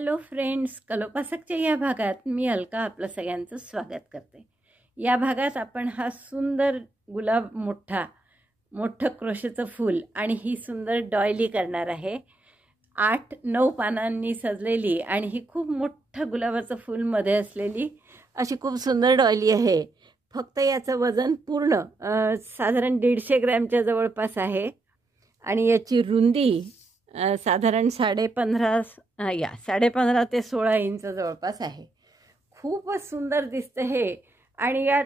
Hello friends, कलोपासकच्या या भागात मी अलका आपलं सगळ्यांचं स्वागत करते। या भागात आपण हा सुंदर गुलाब मोठं क्रोशेचं फूल आणि ही सुंदर डॉयली करणार आहे। 8-9 पानांनी सजलेली आणि ही खूप मोठं गुलाबाचं फूल मध्ये असलेली अशी खूप सुंदर डॉयली आहे। फक्त याचं वजन पूर्ण साधारण 150 ग्रॅमच्या जवळपास आहे आणि याची रुंदी साधारण 15.5 ते 16 इंच जवळपास आहे। खूपच सुंदर दिसते हे। आणि यात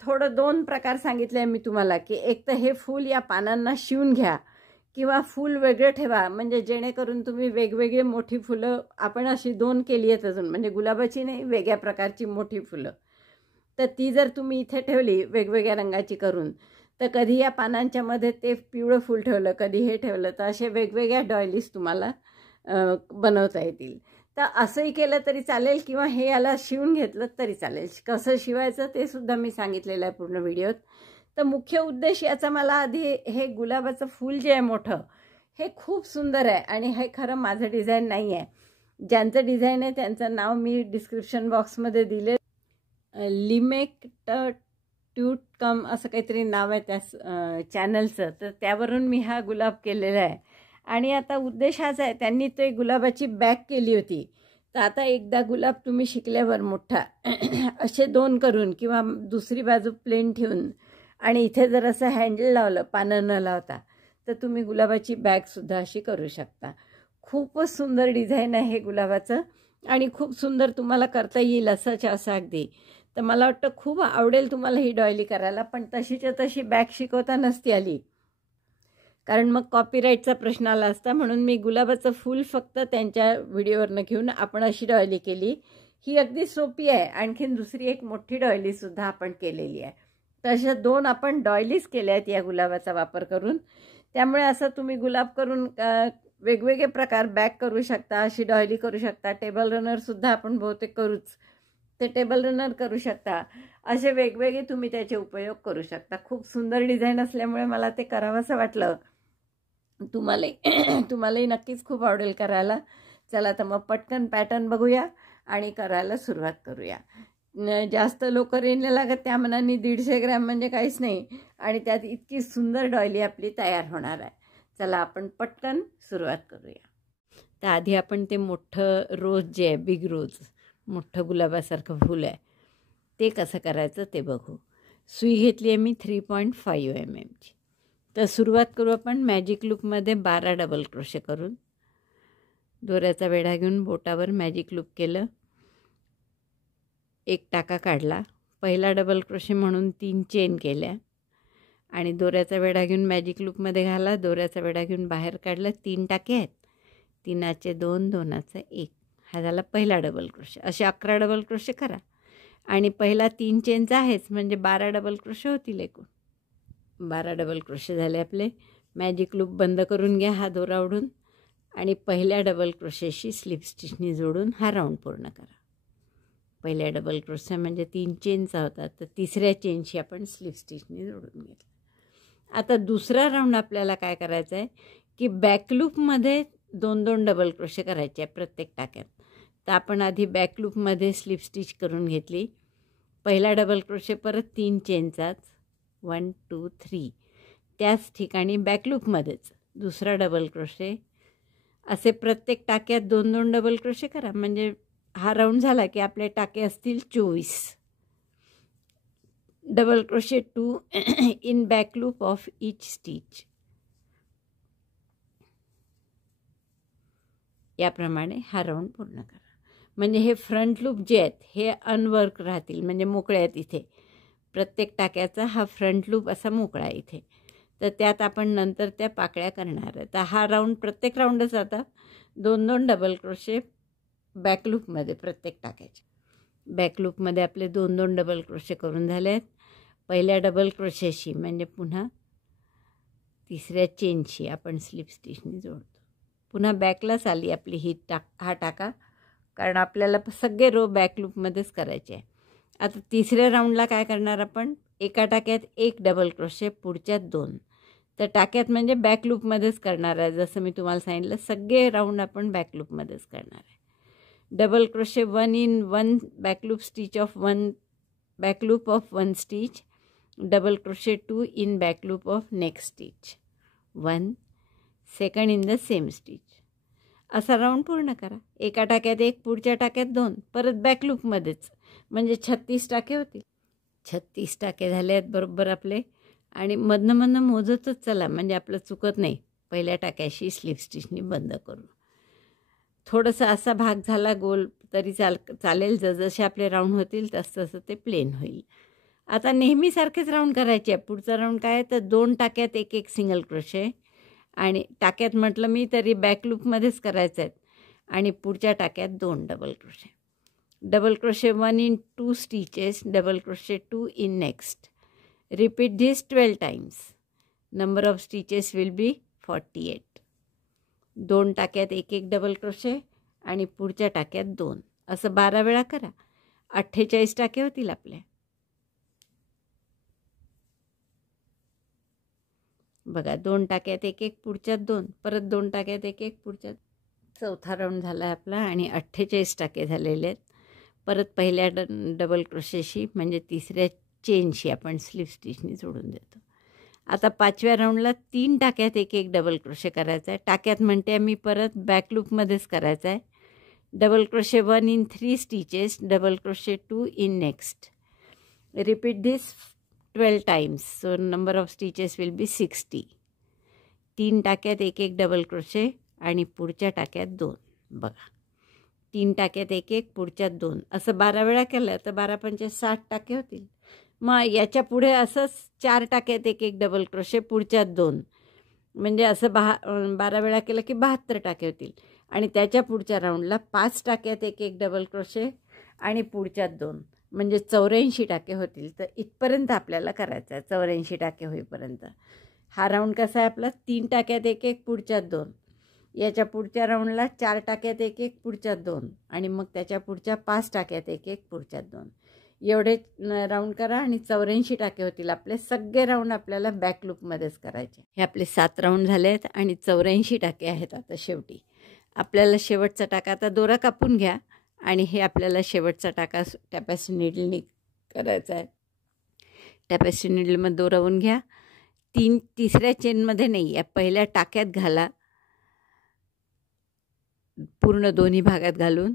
थोडं 2 प्रकार सांगितले मी तुम्हाला की एक तर हे फूल या पानांना शिवून घ्या किंवा फूल वेगळे ठेवा, म्हणजे जेणेकरून तुम्ही वेगवेगळे मोठी फुलं आपण अशी 2 केली आहेत अजून, म्हणजे गुलाबाची नाही वेगळ्या प्रकारची मोठी फुलं, तर ती जर तुम्ही इथे ठेवली वेगवेगळ्या रंगाची करून, तर कधी या पानांच्या मध्ये ते पिवळं फूल ठेवलं, कधी हे ठेवलं, तर असे वेगवेगळ्या डॉयलीज तुम्हाला बनवता येतील। तर असंही केलं तरी चालेल किंवा हे याला शिवून घेतलं तरी चालेल। कसं शिवायचं ते सुद्धा मी सांगितलेलं आहे पूर्ण व्हिडिओत। तर मुख्य उद्देश याचा मला आधी हे गुलाबाचं फूल जे आहे मोठं हे खूप सुंदर आहे आणि हे खरं माझं डिझाईन नाही आहे। ज्यांचं डिझाईन आहे त्यांचं नाव मी डिस्क्रिप्शन बॉक्समध्ये दिले। लिमेक ट्यूट कम असं काहीतरी नाव आहे त्या चॅनलचं, तर त्यावरून मी हा गुलाब केलेला आहे। आणि आता उद्देश हाच आहे, त्यांनी ते गुलाबाची बॅग केली होती, तर आता एकदा गुलाब तुम्ही शिकल्यावर मोठा असे 2 करून किंवा दुसरी बाजू प्लेन ठेवून आणि इथे जर असं हँडल लावलं पानं न लावता, तर तुम्ही गुलाबाची बॅगसुद्धा अशी करू शकता। खूपच सुंदर डिझाईन आहे हे गुलाबाचं आणि खूप सुंदर तुम्हाला करता येईल असं अगदी। तर मला वाटतं खूप आवडेल तुम्हाला ही डॉयली करायला, पण तशीच्या तशी बॅग शिकवता नसती आली, कारण मग कॉपीराईटचा प्रश्न आला असता। म्हणून मी गुलाबाचं फूल फक्त त्यांच्या व्हिडिओवरनं घेऊन आपण अशी डॉयली केली। ही अगदी सोपी आहे। आणखीन दुसरी एक मोठी डॉयलीसुद्धा आपण केलेली आहे। तशा 2 आपण डॉयलीज केल्या आहेत या गुलाबाचा वापर करून। त्यामुळे असं तुम्ही गुलाब करून वेगवेगळे प्रकार बॅग करू शकता, अशी डॉयली करू शकता, टेबल रनरसुद्धा आपण बहुतेक करूच, ते टेबल रनर करू शकता, असे वेगवेगळे तुम्ही त्याचे उपयोग करू शकता। खूप सुंदर डिझाईन असल्यामुळे मला ते करावंसं वाटलं। तुम्हालाही नक्कीच खूप आवडेल करायला। चला तर मग पटकन पॅटर्न बघूया आणि करायला सुरुवात करूया। जास्त लोकर येणे लागत, त्या मनाने 150 ग्रॅम म्हणजे काहीच नाही आणि त्यात इतकी सुंदर डॉयली आपली तयार होणार आहे। चला आपण पटकन सुरुवात करूया। तर आधी आपण ते मोठं रोज जे आहे, बिग रोज, मोठं गुलाबासारखं फूल आहे, ते कसं करायचं ते बघू। सुई घेतली आहे मी 3.5 mm ची। तर सुरुवात करू आपण मॅजिक लूपमध्ये 12 डबल क्रोशे करून। दोऱ्याचा वेढा घेऊन बोटावर मॅजिक लूप केलं, 1 टाका काढला, पहिला डबल क्रोशे म्हणून 3 चेन केल्या आणि दोऱ्याचा वेढा घेऊन मॅजिक लूपमध्ये घाला, दोऱ्याचा वेढा घेऊन बाहेर काढला, 3 टाके आहेत, 3चे 2, 2चे 1, हा झाला पहिला डबल क्रोशे। असे 11 डबल क्रोशे करा आणि पहिला 3 चेनचा आहेच, म्हणजे 12 डबल क्रोशे होतील एकूण। 12 डबल क्रोशे झाले आपले। मॅजिक लूप बंद करून घ्या हा दोरा ओढून आणि पहिल्या डबल क्रोशेशी स्लिप स्टिचनी जोडून हा राऊंड पूर्ण करा। पहिल्या डबल क्रोशे म्हणजे 3 चेनचा होता, तर तिसऱ्या चेनशी आपण स्लिप स्टिचनी जोडून घेतलं। आता दुसरा राऊंड आपल्याला काय करायचं आहे की बॅक लूपमध्ये 2-2 डबल क्रोशे करायचे आहे प्रत्येक टाक्यात। तर आपण आधी बॅक लूपमध्ये स्लिप स्टिच करून घेतली, पहिला डबल क्रोशे परत 3 चेनचाच, 1 2 3, त्याच ठिकाणी बॅक लूपमध्येच दुसरा डबल क्रोशे, असे प्रत्येक टाक्यात 2-2 डबल क्रोशे करा, म्हणजे हा राऊंड झाला की आपले टाके असतील 24। Double crochet 2 in back loop of each stitch, याप्रमाणे हा राऊंड पूर्ण करा। म्हणजे हे फ्रंट लूप जे आहेत हे अनवर्क राहतील, म्हणजे मोकळे आहेत इथे। प्रत्येक टाक्याचा हा फ्रंट लूप असा मोकळा आहे इथे, तर त्यात आपण नंतर त्या पाकळ्या करणार आहे। तर हा राऊंड प्रत्येक राऊंडच आता 2-2 डबल क्रोशे बॅक लूपमध्ये प्रत्येक टाक्याचे। बॅक लूपमध्ये आपले 2-2 डबल क्रोशे करून झाले आहेत। पहिल्या डबल क्रोशेशी म्हणजे पुन्हा तिसऱ्या चेनशी आपण स्लिप स्टिचनी जोडतो। पुन्हा बॅकलाच आली आपली हा टाका, कारण आपल्याला सगळे रो बॅक लूपमध्येच करायचे आहे। आता तिसऱ्या राऊंडला काय करणार आपण, एका टाक्यात 1 डबल क्रोशे, पुढच्यात 2, तर टाक्यात म्हणजे बॅक लूपमध्येच करणार आहे। जसं मी तुम्हाला सांगितलं सगळे राऊंड आपण बॅक लूपमध्येच करणार आहे। Double crochet 1 in 1 back loop stitch of 1 back loop of 1 stitch, double crochet 2 in back loop of next stitch, 1 second in the same stitch. असा राऊंड पूर्ण करा. एका टाक्यात एक, पुढच्या टाक्यात 2, परत बॅक लूपमध्येच, म्हणजे 36 टाके होतील. 36 टाके झाले आहेत बरोबर आपले. आणि मधनं मोजतच चला, म्हणजे आपलं चुकत नाही. पहिल्या टाक्याशी स्लिप स्टिचनी बंद करू. थोडंसं असा भाग झाला गोल तरी चालेल. जसजसे आपले राऊंड होतील तसं ते प्लेन होईल. आता नेहमीसारखेच राऊंड करायचे आहे. पुढचा राऊंड काय आहे तर 2 टाक्यात एक एक सिंगल क्रोशे, आणि टाक्यात म्हटलं मी तरी बॅक लूपमध्येच करायचं आहेत. आणि पुढच्या टाक्यात 2 double crochet. Double crochet 1 in 2 stitches, double crochet 2 in next. Repeat this 12 times. Number of stitches will be 48. 2 टाक्यात एक एक डबल क्रोशे आणि पुढच्या टाक्यात 2. असं 12 वेळा करा. 48 टाके होतील आपले. बघा 2 टाक्यात एक एक, पुढच्यात 2, परत 2 टाक्यात एक एक, पुढच्यात. चौथा राऊंड झाला आहे आपला आणि 48 टाके झालेले आहेत. परत पहिल्या डबल क्रोशेशी म्हणजे तिसऱ्या चेनशी आपण स्लिप स्टिचनी जोडून देतो. आता 5व्या राऊंडला 3 टाक्यात एक एक डबल क्रोशे करायचा आहे. टाक्यात म्हणते मी परत बॅक लूपमध्येच करायचा आहे. Double crochet 1 in 3 stitches, double crochet 2 in next. Repeat this 12 times. So number of stitches will be 60. 3 टाक्यात एक एक डबल क्रोशे आणि पुढच्या टाक्यात 2. बघा 3 टाक्यात एक एक, पुढच्यात 2. असं 12 वेळा केलं तर 12 पंचे 60 टाके होतील. मग याच्या पुढे असंच 4 टाक्यात एक एक डबल क्रोशे, पुढच्यात 2, म्हणजे असं 12 वेळा केलं की 72 टाके होतील. आणि त्याच्या पुढच्या राऊंडला 5 टाक्यात एक एक डबल क्रोशे आणि पुढच्यात 2, म्हणजे 84 टाके होतील. तर इथपर्यंत आपल्याला करायचं आहे, 84 टाके होईपर्यंत. हा राऊंड कसा आहे आपला, 3 टाक्यात एक एक, पुढच्यात 2. याच्या पुढच्या राऊंडला 4 टाक्यात एक एक, पुढच्यात 2, आणि मग त्याच्या पुढच्या 5 टाक्यात एक एक, पुढच्यात 2. एवढे राऊंड करा आणि 84 टाके होतील आपले. सगळे राऊंड आपल्याला बॅक लूपमध्येच करायचे. हे आपले 7 राऊंड झाले आहेत आणि 84 टाके आहेत. आता शेवटी आपल्याला शेवटचा टाका, आता दोरा कापून घ्या आणि हे आपल्याला शेवटचा टाका टॅपेस्ट्री नीडलनी करायचा आहे. टॅपेस्ट्री नीडलमध्ये दोरवून घ्या. तिसऱ्या चेनमध्ये नाही, या पहिल्या टाक्यात घाला, पूर्ण दोन्ही भागात घालून.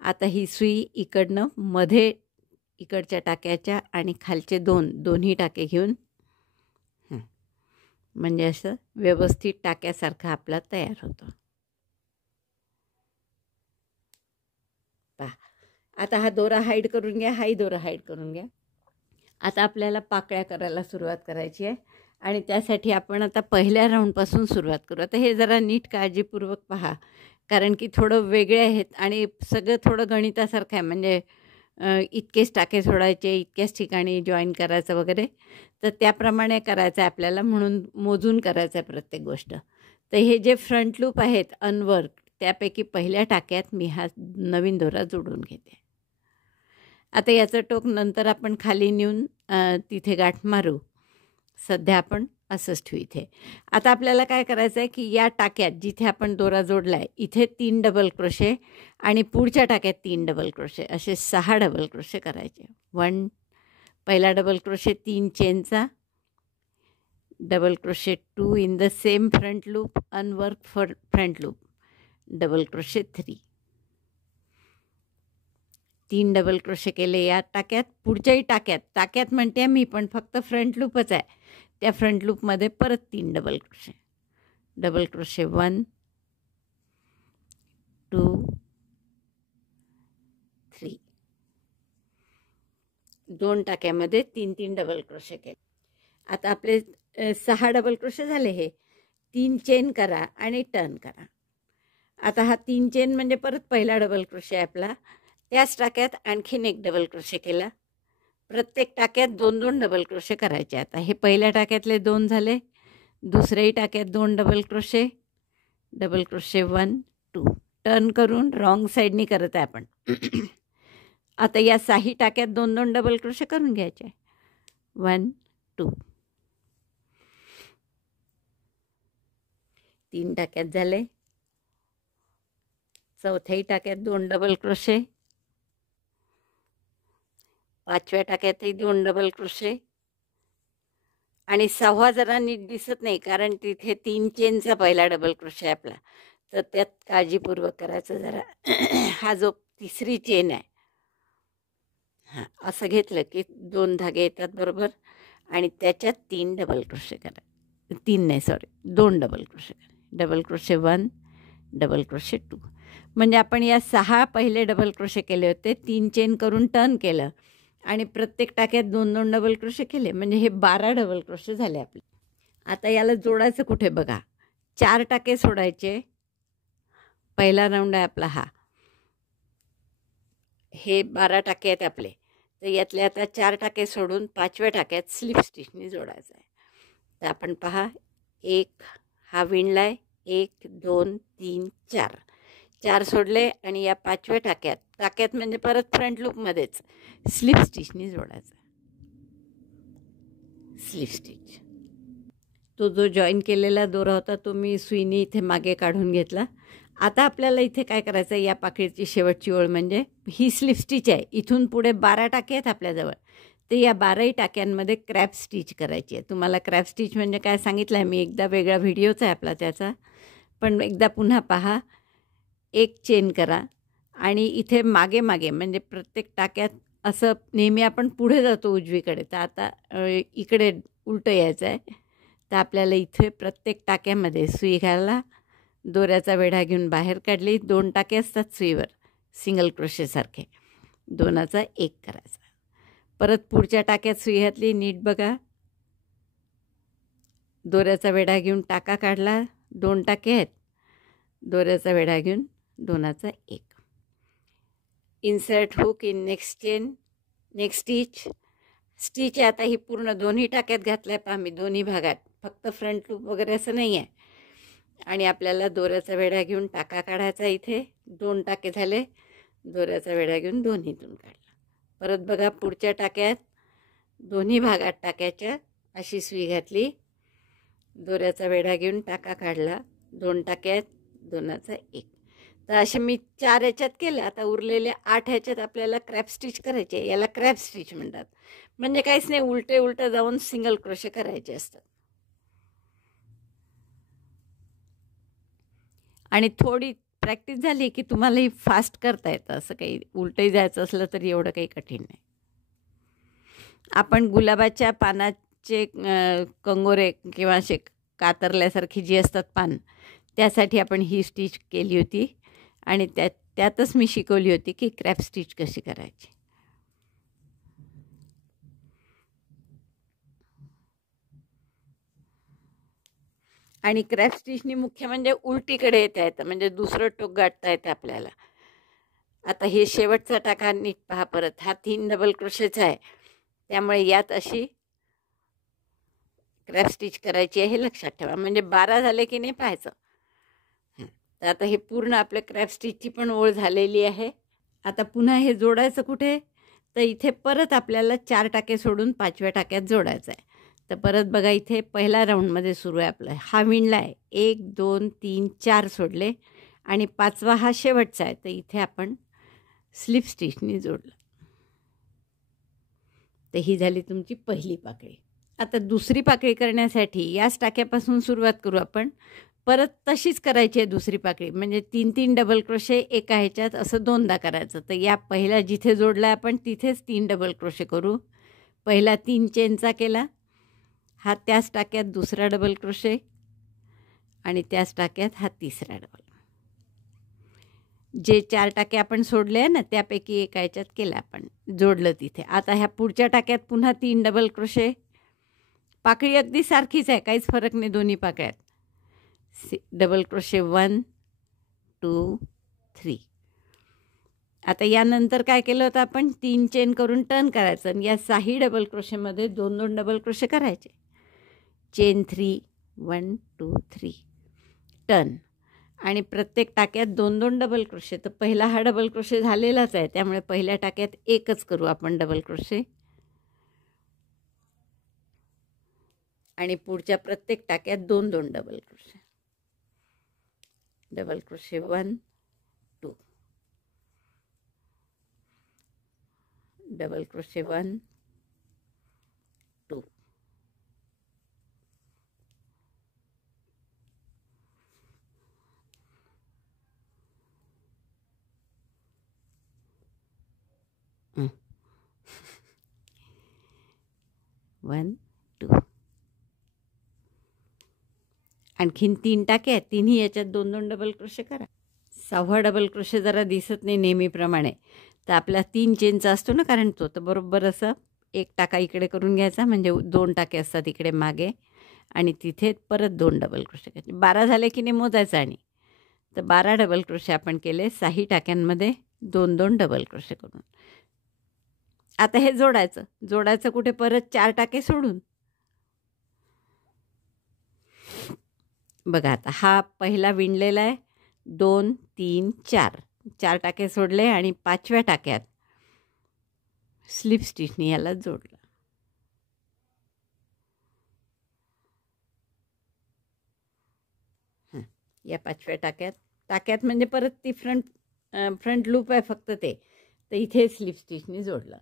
आता ही सुई इकडनं मध्ये इकडच्या टाक्याच्या आणि खालचे दोन्ही टाके घेऊन, म्हणजे असं व्यवस्थित टाक्यासारखा आपला तयार होतो. पहा आता हा दोरा हाईड करून घ्या, हाही दोरा हाईड करून घ्या. आता आपल्याला पाकळ्या करायला सुरुवात करायची आहे आणि त्यासाठी आपण आता पहिल्या राऊंडपासून सुरुवात करू. आता हे जरा नीट काळजीपूर्वक पहा, कारण की थोडं वेगळे आहेत आणि सगळं थोडं गणितासारखं आहे. म्हणजे इतकेच टाके सोडायचे, इतक्याच ठिकाणी जॉईन करायचं वगैरे, तर त्याप्रमाणे करायचं आहे आपल्याला, म्हणून मोजून करायचं आहे प्रत्येक गोष्ट. तर हे जे फ्रंट लूप आहेत अनवर्क, त्यापैकी पहिल्या टाक्यात मी हा नवीन दोरा जोडून घेते. आता याचं टोक नंतर आपण खाली नेऊन तिथे गाठ मारू. सध्या आपण असंच ठेवू इथे. आता आपल्याला काय करायचं आहे की या टाक्यात जिथे आपण दोरा जोडला आहे इथे 3 डबल क्रोशे आणि पुढच्या टाक्यात 3 डबल क्रोशे, असे 6 डबल क्रोशे करायचे. 1 पहिला डबल क्रोशे 3 चेनचा, double crochet 2 in the same front loop, unwork for front loop, double crochet 3. 3 double crochet केले या टाक्यात. पुढच्याही टाक्यात म्हणते मी, पण फक्त फ्रंट लूपच आहे. त्या फ्रंट लूपमध्ये परत 3 double crochet, double crochet 1 2 3. 2 टाक्यामध्ये 3 double crochet केले. आता आपले 6 डबल क्रोशे झाले. हे 3 चेन करा आणि टर्न करा. आता हा 3 चेन म्हणजे परत पहिला डबल क्रोशे आहे आपला. त्याच टाक्यात आणखीन एक डबल क्रोशे केला. प्रत्येक टाक्यात 2 डबल क्रोशे करायचे. आता हे पहिल्या टाक्यातले 2 झाले, दुसऱ्याही टाक्यात 2 double crochet, double crochet 1 2. Turn करून रॉंग साईडनी करत आहे आपण. आता या 6 टाक्यात 2 डबल क्रोशे करून घ्यायचे. 1 2. 3 टाक्यात झाले. चौथ्याही टाक्यात 2 डबल क्रोशे, 5व्या टाक्यातही 2 डबल क्रोशे आणि 6वा जरा नीट दिसत नाही कारण तिथे 3 चेनचा पहिला डबल क्रोशे आहे आपला, तर त्यात काळजीपूर्वक करायचं जरा. हा जो तिसरी चेन आहे, हां असं घेतलं की 2 धागे येतात बरोबर आणि त्याच्यात 3 डबल क्रोशे करा. 3 नाही सॉरी 2 डबल क्रोशे करा. Double crochet 1, double crochet 2. म्हणजे आपण या 6 पहिले डबल क्रोशे केले होते, 3 चेन करून टर्न केलं आणि प्रत्येक टाक्यात 2-2 डबल क्रोशे केले, म्हणजे हे 12 डबल क्रोशे झाले आपले. आता याला जोडायचं कुठे बघा. 4 टाके सोडायचे. पहिला राऊंड आहे आपला हा. हे 12 टाके आहेत आपले, तर यातले आता 4 टाके सोडून 5व्या टाक्यात स्लिप स्टिचनी जोडायचं आहे. तर आपण पहा, 1 हा विणलाय, 1 2 3 4 4 सोडले आणि या 5व्या टाक्यात म्हणजे परत फ्रंट लूपमध्येच स्लिप स्टिचनी जोडायचं. Slip stitch. तो जो जॉईन केलेला दोरा होता तो मी सुईने इथे मागे काढून घेतला. आता आपल्याला इथे काय करायचं आहे, या पाकळीची शेवटची ओळ म्हणजे ही स्लिप स्टिच आहे. इथून पुढे 12 टाके आहेत आपल्याजवळ, तर या 12ही टाक्यांमध्ये क्रॅप स्टिच करायची आहे. तुम्हाला क्रॅप स्टिच म्हणजे काय सांगितलं आहे मी, एकदा वेगळा व्हिडिओच आहे आपला त्याचा, पण एकदा पुन्हा पहा. 1 चेन करा आणि इथे मागे मागे म्हणजे प्रत्येक टाक्यात असं नेहमी आपण पुढे जातो उजवीकडे, तर आता इकडे उलटं यायचं आहे. तर आपल्याला इथे प्रत्येक टाक्यामध्ये सुई घाला, दोऱ्याचा वेढा घेऊन बाहेर काढली. 2 टाके असतात सुईवर सिंगल क्रोशेसारखे, 2चा 1 करायचा. परत पुढच्या टाक्यात सुई घातली, नीट बघा. दोऱ्याचा वेढा घेऊन टाका काढला, 2 टाके आहेत, दोऱ्याचा वेढा घेऊन 2चा 1. Insert hook in next chain, next stitch. Stitch आता ही पूर्ण दोन्ही टाक्यात घातलं आहे पहा मी, दोन्ही भागात, फक्त फ्रंट लूप वगैरे असं नाही आहे. आणि आपल्याला दोऱ्याचा वेढा घेऊन टाका काढायचा. इथे 2 टाके झाले, दोऱ्याचा वेढा घेऊन दोन्हीतून काढला. परत बघा पुढच्या टाक्यात दोन्ही भागात टाक्याच्या अशी सुई घातली, दोऱ्याचा वेढा घेऊन टाका काढला, 2 टाक्यात, 2चा 1. तर असे मी 4 ह्याच्यात केलं. आता उरलेल्या 8 ह्याच्यात आपल्याला क्रॅप स्टिच करायचे. याला क्रॅप स्टिच म्हणतात. म्हणजे काहीच नाही, उलटं जाऊन सिंगल क्रोशे करायचे असतात. आणि थोडी प्रॅक्टिस झाली की तुम्हालाही फास्ट करता येतं. असं काही उलटंही जायचं असलं तरी एवढं काही कठीण नाही. आपण गुलाबाच्या पानाचे कंगोरे किंवा असे कातरल्यासारखी जी असतात पान, त्यासाठी आपण ही स्टिच केली होती आणि त्यातच मी शिकवली होती की क्रॅप स्टिच कशी करायची. आणि क्रॅप स्टिचनी मुख्य म्हणजे उलटीकडे येता येतं, म्हणजे दुसरं टोक गाठता येतं आपल्याला. आता हे शेवटचा टाका नीट पहा परत. हा 3 डबल क्रोशेचा आहे, त्यामुळे यात अशी क्रॅप स्टिच करायची आहे, हे लक्षात ठेवा. म्हणजे 12 झाले की नाही पाहायचं. तर आता हे पूर्ण आपल्या क्रॅप स्टिचची पण ओळ झालेली आहे. आता पुन्हा हे जोडायचं कुठे, तर इथे परत आपल्याला 4 टाके सोडून 5व्या टाक्यात जोडायचं आहे. तर परत बघा, इथे पहिला राऊंडमध्ये सुरू आहे आपला. हा विणला आहे, 1 2 3 4 सोडले आणि 5वा हा शेवटचा आहे. तर इथे आपण स्लिप स्टिचनी जोडलं. तर ही झाली तुमची पहिली पाकळी. आता दुसरी पाकळी करण्यासाठी याच टाक्यापासून सुरुवात करू आपण. परत तशीच करायची आहे दुसरी पाकळी, म्हणजे 3-3 डबल क्रोशे एका ह्याच्यात असं 2दा करायचं. तर या पहिला जिथे जोडला आपण तिथेच 3 डबल क्रोशे करू. पहिला 3 चेनचा केला, हा त्याच टाक्यात दुसरा डबल क्रोशे आणि त्याच टाक्यात हा तिसरा डबल. जे 4 टाके आपण सोडले आहे ना, त्यापैकी एका ह्याच्यात केला आपण, जोडलं तिथे. आता ह्या पुढच्या टाक्यात पुन्हा 3 डबल क्रोशे. पाकळी अगदी सारखीच आहे, काहीच फरक नाही दोन्ही पाकळ्यात. Double crochet 1 2 3. आता यानंतर काय केलं होतं आपण, 3 चेन करून टर्न करायचं आणि या 6 डबल क्रोशेमध्ये 2-2 डबल क्रोशे करायचे. चेन 3 1 2 3 टर्न आणि प्रत्येक टाक्यात 2-2 डबल क्रोशे. तर पहिला हा डबल क्रोशे झालेलाच आहे, त्यामुळे पहिल्या टाक्यात एकच करू आपण डबल क्रोशे आणि पुढच्या प्रत्येक टाक्यात 2-2 double crochet. Double crochet 1 2. Double crochet 1 2 1 2 आणखीन 3 टाके आहेत, तिन्ही याच्यात 2 डबल क्रोशे करा. 6वा डबल क्रोशे जरा दिसत नाही नेहमीप्रमाणे, तर आपला 3 चेनचा असतो ना कारण तो, तर बरोबर असं एक टाका इकडे करून घ्यायचा, म्हणजे 2 टाके असतात इकडे मागे आणि तिथे परत 2 डबल क्रोशे करायचे. 12 झाले की नाही मोजायचं. आणि तर 12 डबल क्रोशे आपण केले 6 टाक्यांमध्ये 2 डबल क्रोशे करून. आता हे जोडायचं कुठे, परत 4 टाके सोडून. बघा आता हा पहिला विणलेला आहे, 2 3 4 टाके सोडले आणि 5व्या टाक्यात स्लिप स्टिचनी याला जोडलं. या 5व्या टाक्यात म्हणजे परत ती फ्रंट लूप आहे फक्त ते, तर इथे स्लिप स्टिचनी जोडलं.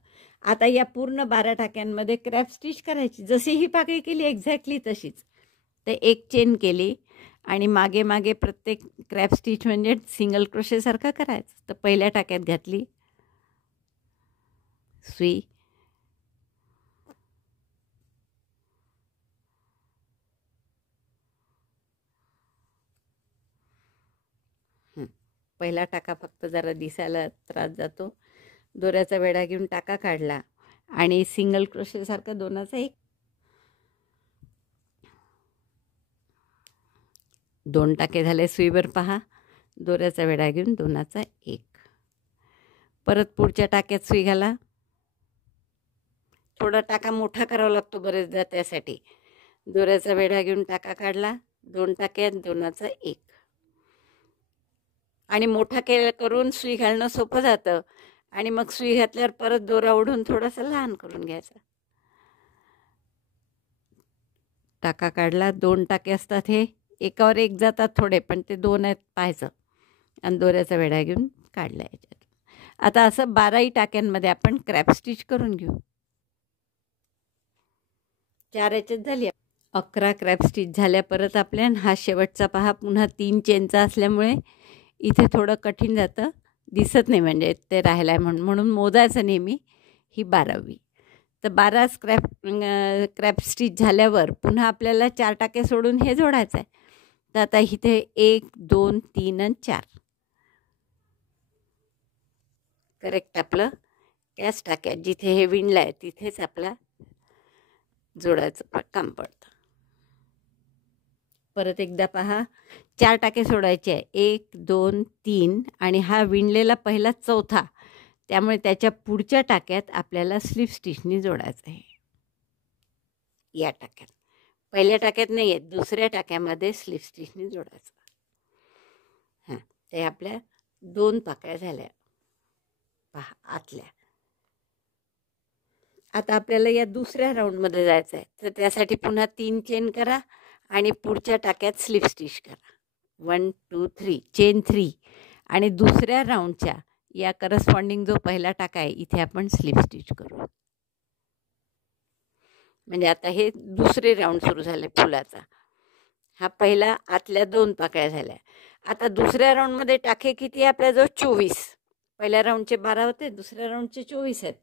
आता या पूर्ण 12 टाक्यांमध्ये क्रॅप स्टिच करायची, जशी ही पाकळी केली एक्झॅक्टली तशीच. तर एक चेन केली आणि मागे मागे प्रत्येक क्रॅप स्टिच म्हणजे सिंगल क्रोशेसारखं करायचं. तर पहिल्या टाक्यात घातली सुई, पहिला टाका फक्त जरा दिसायला त्रास जातो, दोऱ्याचा वेढा घेऊन टाका काढला आणि सिंगल क्रोशेसारखा 2चा 1, 2 टाके झाले. सुईवर पहा, दोऱ्याचा वेढा घेऊन 2चा 1. परत पुढच्या टाक्यात सुई घाला. थोडा टाका मोठा करावा लागतो बरेचदा, त्यासाठी दोऱ्याचा वेढा घेऊन टाका काढला, 2 टाक्यात 2चा 1. आणि मोठा करून सुई घालणं सोपं जातं. आणि मग सुई घातल्यावर परत दोरा ओढून थोडासा लहान करून घ्यायचा. टाका काढला, 2 टाके असतात, हे एकावर एक जातात थोडे, पण ते 2 आहेत पाहायचं. आणि दोऱ्याचा वेढा घेऊन काढला याच्यात. आता असं 12ही टाक्यांमध्ये आपण क्रॅप स्टिच करून घेऊ. 4 याच्यात झाली. 11 क्रॅप स्टिच झाल्या. परत आपल्या हा शेवटचा पहा पुन्हा 3 चेनचा असल्यामुळे इथे थोडं कठीण जातं, दिसत नाही म्हणजे ते राहिलं आहे म्हणून मोजायचं नेहमी. ही 12वी. तर 12 क्रॅप स्टिच झाल्यावर पुन्हा आपल्याला 4 टाके सोडून हे जोडायचं आहे. तर आता इथे 1 2 3 आणि 4 करेक्ट आपलं त्याच टाक्यात जिथे हे विणलं आहे तिथेच आपला जोडायचं काम पडतं. परत एकदा पहा, 4 टाके सोडायचे आहे, 1 2 3 आणि हा विणलेला पहिला 4था, त्यामुळे त्याच्या पुढच्या टाक्यात आपल्याला स्लिप स्टिचनी जोडायचं आहे. या टाक्यात पहिल्या टाक्यात नाही आहे, दुसऱ्या टाक्यामध्ये स्लिप स्टिचनी जोडायचं. ते आपल्या 2 पाकळ्या झाल्या पहा आतल्या. आता आपल्याला या दुसऱ्या राऊंडमध्ये जायचं आहे, तर त्यासाठी पुन्हा 3 चेन करा आणि पुढच्या टाक्यात स्लिप स्टिच करा. 1 2 3 चेन 3 आणि दुसऱ्या राऊंडच्या या करस्पॉन्डिंग जो पहिला टाका आहे इथे आपण स्लिप स्टिच करू. म्हणजे आता हे दुसरे राऊंड सुरू झाले फुलाचा. हा पहिला आतल्या 2 पाकळ्या झाल्या. आता दुसऱ्या राऊंडमध्ये टाके किती आहे आपल्याजवळ? 24. पहिल्या राऊंडचे 12 होते, दुसऱ्या राऊंडचे 24 आहेत.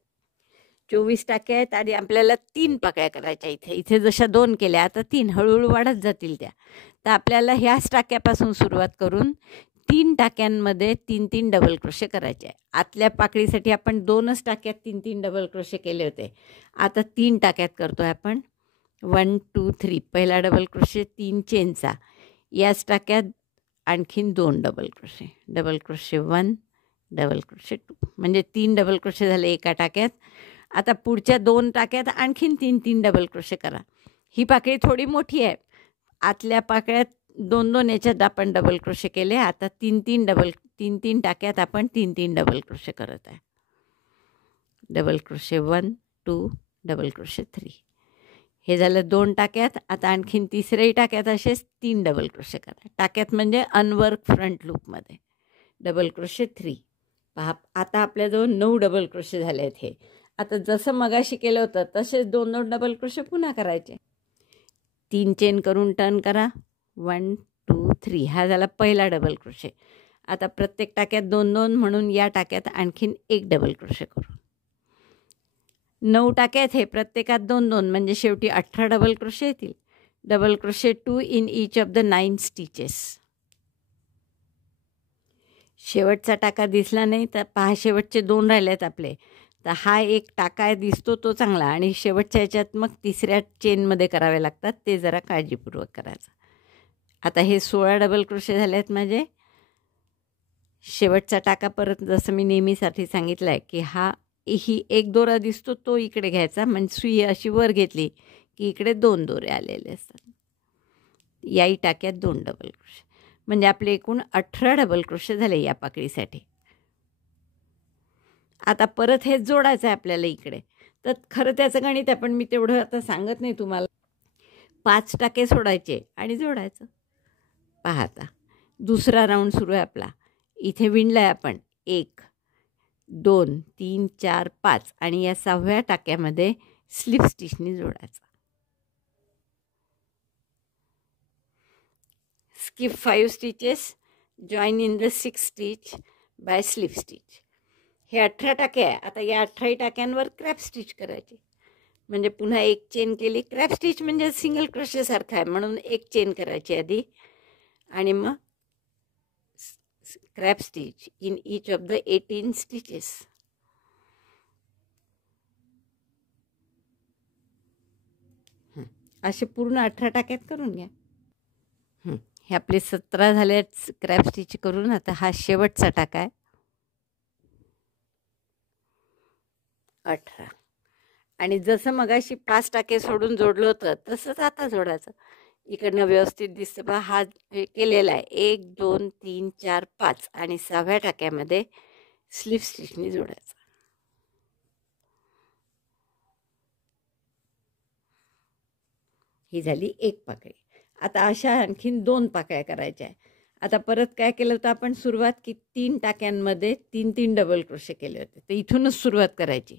24 टाके आहेत आणि आपल्याला 3 पाकळ्या करायच्या. इथे जशा 2 केल्या, आता 3 हळूहळू वाढत जातील त्या. तर आपल्याला ह्याच टाक्यापासून सुरुवात करून 3 टाक्यांमध्ये 3 3 डबल क्रोशे करायचे आहे. आतल्या पाकळीसाठी आपण 2च टाक्यात 3 3 डबल क्रोशे केले होते. आता 3 टाक्यात करतो आहे आपण. 1 2 3 पहिला डबल क्रोशे, 3 चेनचा, याच टाक्यात आणखीन 2 double crochet, double crochet 1 double crochet 2, म्हणजे 3 डबल क्रोशे झाले एका टाक्यात. आता पुढच्या 2 टाक्यात आणखीन 3 3 डबल क्रोशे करा. ही पाकळी थोडी मोठी आहे. आतल्या पाकळ्यात 2 2 याच्यात आपण डबल क्रोशे केले. आता 3 3 टाक्यात आपण 3 3 डबल क्रोशे करत आहे. डबल क्रोशे 1 2 डबल क्रोशे 3, हे झालं 2 टाक्यात. आता आणखीन तिसऱ्याही टाक्यात असेच 3 डबल क्रोशे करा. टाक्यात म्हणजे अनवर्क फ्रंट लूपमध्ये. डबल क्रोशे 3 पहा, आता आपल्याजवळ 9 डबल क्रोशे झाले आहेत. हे आता जसं मगाशी केलं होतं तसेच 2 डबल क्रोशे पुन्हा करायचे. 3 चेन करून टर्न करा. 1 2 3 हा झाला पहिला डबल क्रोशे. आता प्रत्येक टाक्यात 2 म्हणून या टाक्यात आणखीन 1 डबल क्रोशे करू. 9 टाक्यात हे प्रत्येकात 2 म्हणजे शेवटी 18 डबल क्रोशे येतील. Double crochet 2 in each of the 9 stitches. शेवटचा टाका दिसला नाही तर पहा, शेवटचे 2 राहिलेत आपले. तर हा एक टाका दिसतो तो चांगला, आणि शेवटच्या ह्याच्यात मग तिसऱ्या चेनमध्ये करावे लागतात, ते जरा काळजीपूर्वक करायचं. आता हे 16 डबल क्रोशे झाले आहेत माझे. शेवटचा टाका परत जसं मी नेहमीसाठी सांगितलं आहे की ही एक दोरा दिसतो तो इकडे घ्यायचा, म्हणजे सुई अशी वर घेतली की इकडे 2 दोरे आलेले असतात. याही टाक्यात 2 डबल क्रोशे, म्हणजे आपले एकूण 18 डबल क्रोशे झाले या पाकळीसाठी. आता परत हे जोडायचं आहे आपल्याला इकडे. तर खरं त्याचं गणित आहे, पण मी तेवढं आता सांगत नाही तुम्हाला. 5 टाके सोडायचे आणि जोडायचं. पहा आता दुसरा राऊंड सुरू आहे आपला. इथे विणला आहे आपण 1 2 3 4 5 आणि या 6व्या टाक्यामध्ये स्लिप स्टिचनी जोडायचं. Skip 5 stitches, join in the 6 stitch by slip stitch. हे 18 टाके आहे. आता या 18 टाक्यांवर क्रॅप स्टिच करायची. म्हणजे पुन्हा 1 चेन केली. क्रॅप स्टिच म्हणजे सिंगल क्रोशेसारखं आहे, म्हणून 1 चेन करायची आधी, आणि मग crab stitch in each of the 18 stitches. असे पूर्ण 18 टाक्यात करून घ्या. हे आपले 17 झाले क्रॅप स्टिच करून. आता हा शेवटचा टाका आहे 18, आणि जसं मगाशी 5 टाके सोडून जोडलं होतं तसंच आता जोडायचं. इकडनं व्यवस्थित दिसतं बा. हा केलेला आहे 1 2 3 4 5 आणि 6व्या टाक्यामध्ये स्लिप स्टिचनी जोडायचं. ही झाली एक पाकळी. आता अशा आणखीन 2 पाकळ्या करायच्या आहे. आता परत काय केलं होतं आपण सुरुवात की 3 टाक्यांमध्ये 3 डबल क्रोशे केले होते, तर इथूनच सुरुवात करायची.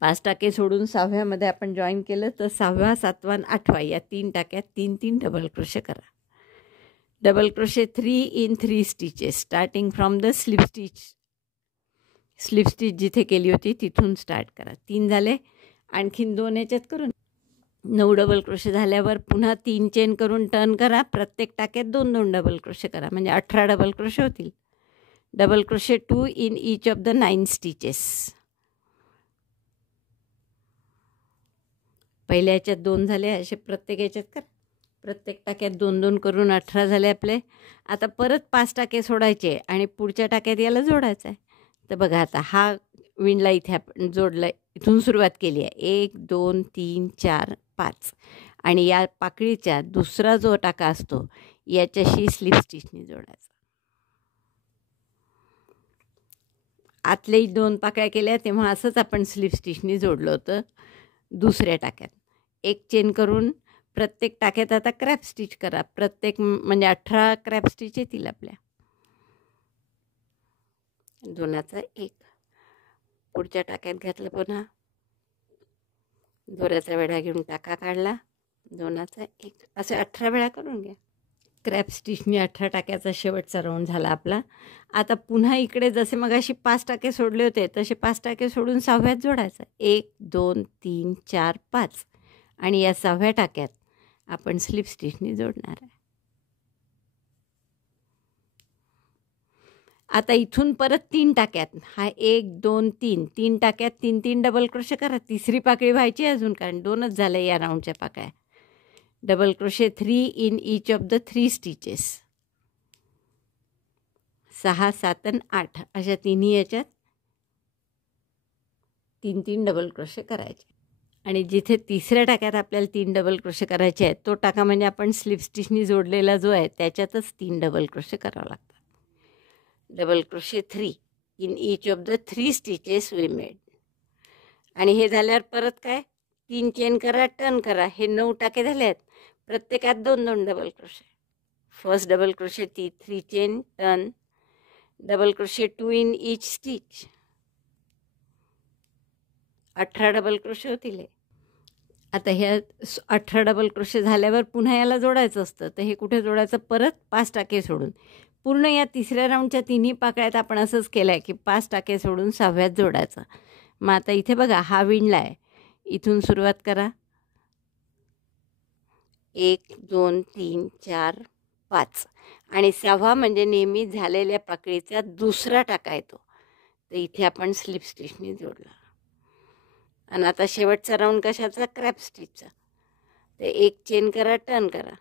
5 टाके सोडून 6व्यामध्ये आपण जॉईन केलं, तर 6वा 7वा आणि 8वा या 3 टाक्यात 3 डबल क्रोशे करा. Double crochet 3 in 3 stitches starting from the slip stitch. Slip stitch जिथे केली होती तिथून स्टार्ट करा. 3 झाले, आणखीन 2 याच्यात करून 9 डबल क्रोशे झाल्यावर पुन्हा 3 चेन करून टर्न करा. प्रत्येक टाक्यात 2 डबल क्रोशे करा, म्हणजे 18 डबल क्रोशे होतील. Double crochet 2 in each of the 9 stitches. पहिल्या याच्यात 2 झाले, असे प्रत्येक याच्यात करा. प्रत्येक टाक्यात 2 करून 18 झाले आपले. आता परत 5 टाके सोडायचे आणि पुढच्या टाक्यात याला जोडायचं आहे. तर बघा आता हा विणला इथे आपण जोडला, इथून सुरुवात केली आहे 1 2 3 4 5, आणि या पाकळीच्या दुसरा जो टाका असतो याच्याशी स्लिप स्टिचनी जोडायचा. आतलेही 2 पाकळ्या केल्या तेव्हा असंच आपण स्लिप स्टिचनी जोडलं होतं. दुसऱ्या टाक्यात 1 चेन करून प्रत्येक टाक्यात आता क्रॅप स्टिच करा. प्रत्येक म्हणजे 18 क्रॅप स्टिच येतील आपल्या. 2चा 1 पुढच्या टाक्यात घातलं, पुन्हा दोऱ्याचा वेढा घेऊन टाका काढला, 2चा 1 असे 18 वेळा करून घ्या. क्रॅप स्टिचनी 18 टाक्याचा शेवटचा राऊंड झाला आपला. आता पुन्हा इकडे जसे मगाशी 5 टाके सोडले होते तसे 5 टाके सोडून 6व्यात जोडायचं. 1 2 3 4 5, आणि या 6व्या टाक्यात आपण स्लिप स्टिचनी जोडणार आहे. आता इथून परत 3 टाक्यात हा 1 2 3 टाक्यात 3 डबल क्रोशे करा. तिसरी पाकळी व्हायची अजून, कारण 2च झाले या राऊंडच्या पाकळ्या. Double crochet 3 in each of the 3 stitches. 6 7 आणि 8 अशा तिन्ही याच्यात 3 डबल क्रोशे करायचे. आणि जिथे तिसऱ्या टाक्यात आपल्याला 3 डबल क्रोशे करायचे आहेत तो टाका म्हणजे आपण स्लिप स्टिचनी जोडलेला जो आहे त्याच्यातच 3 डबल क्रोशे करावं लागतात. Double crochet 3 in each of the 3 stitches we made. आणि हे झाल्यावर परत काय 3 चेन करा, टर्न करा. हे 9 टाके झाले आहेत, प्रत्येकात 2 double crochet. First double crochet 3 chain, turn, double crochet 2 in each stitch, 18 double crochet होतील. आता ह्या 18 डबल क्रोशे झाल्यावर पुन्हा याला जोडायचं असतं. तर हे कुठे जोडायचं? परत 5 टाके सोडून. पूर्ण या तिसऱ्या राऊंडच्या तिन्ही पाकळ्यात आपण असंच केलं आहे की 5 टाके सोडून 6व्यात जोडायचं. मग आता इथे बघा हा विणला आहे. इथून सुरुवात करा. 1 2 3 4 5 आणि 6वा म्हणजे नेहमी झालेल्या पाकळीचा दुसरा टाका येतो. तर इथे आपण स्लिप स्टिचने जोडला. आणि आता शेवटचा राऊंड कशाचा? क्रॅप स्टिचचा. तर एक चेन करा, टर्न करा.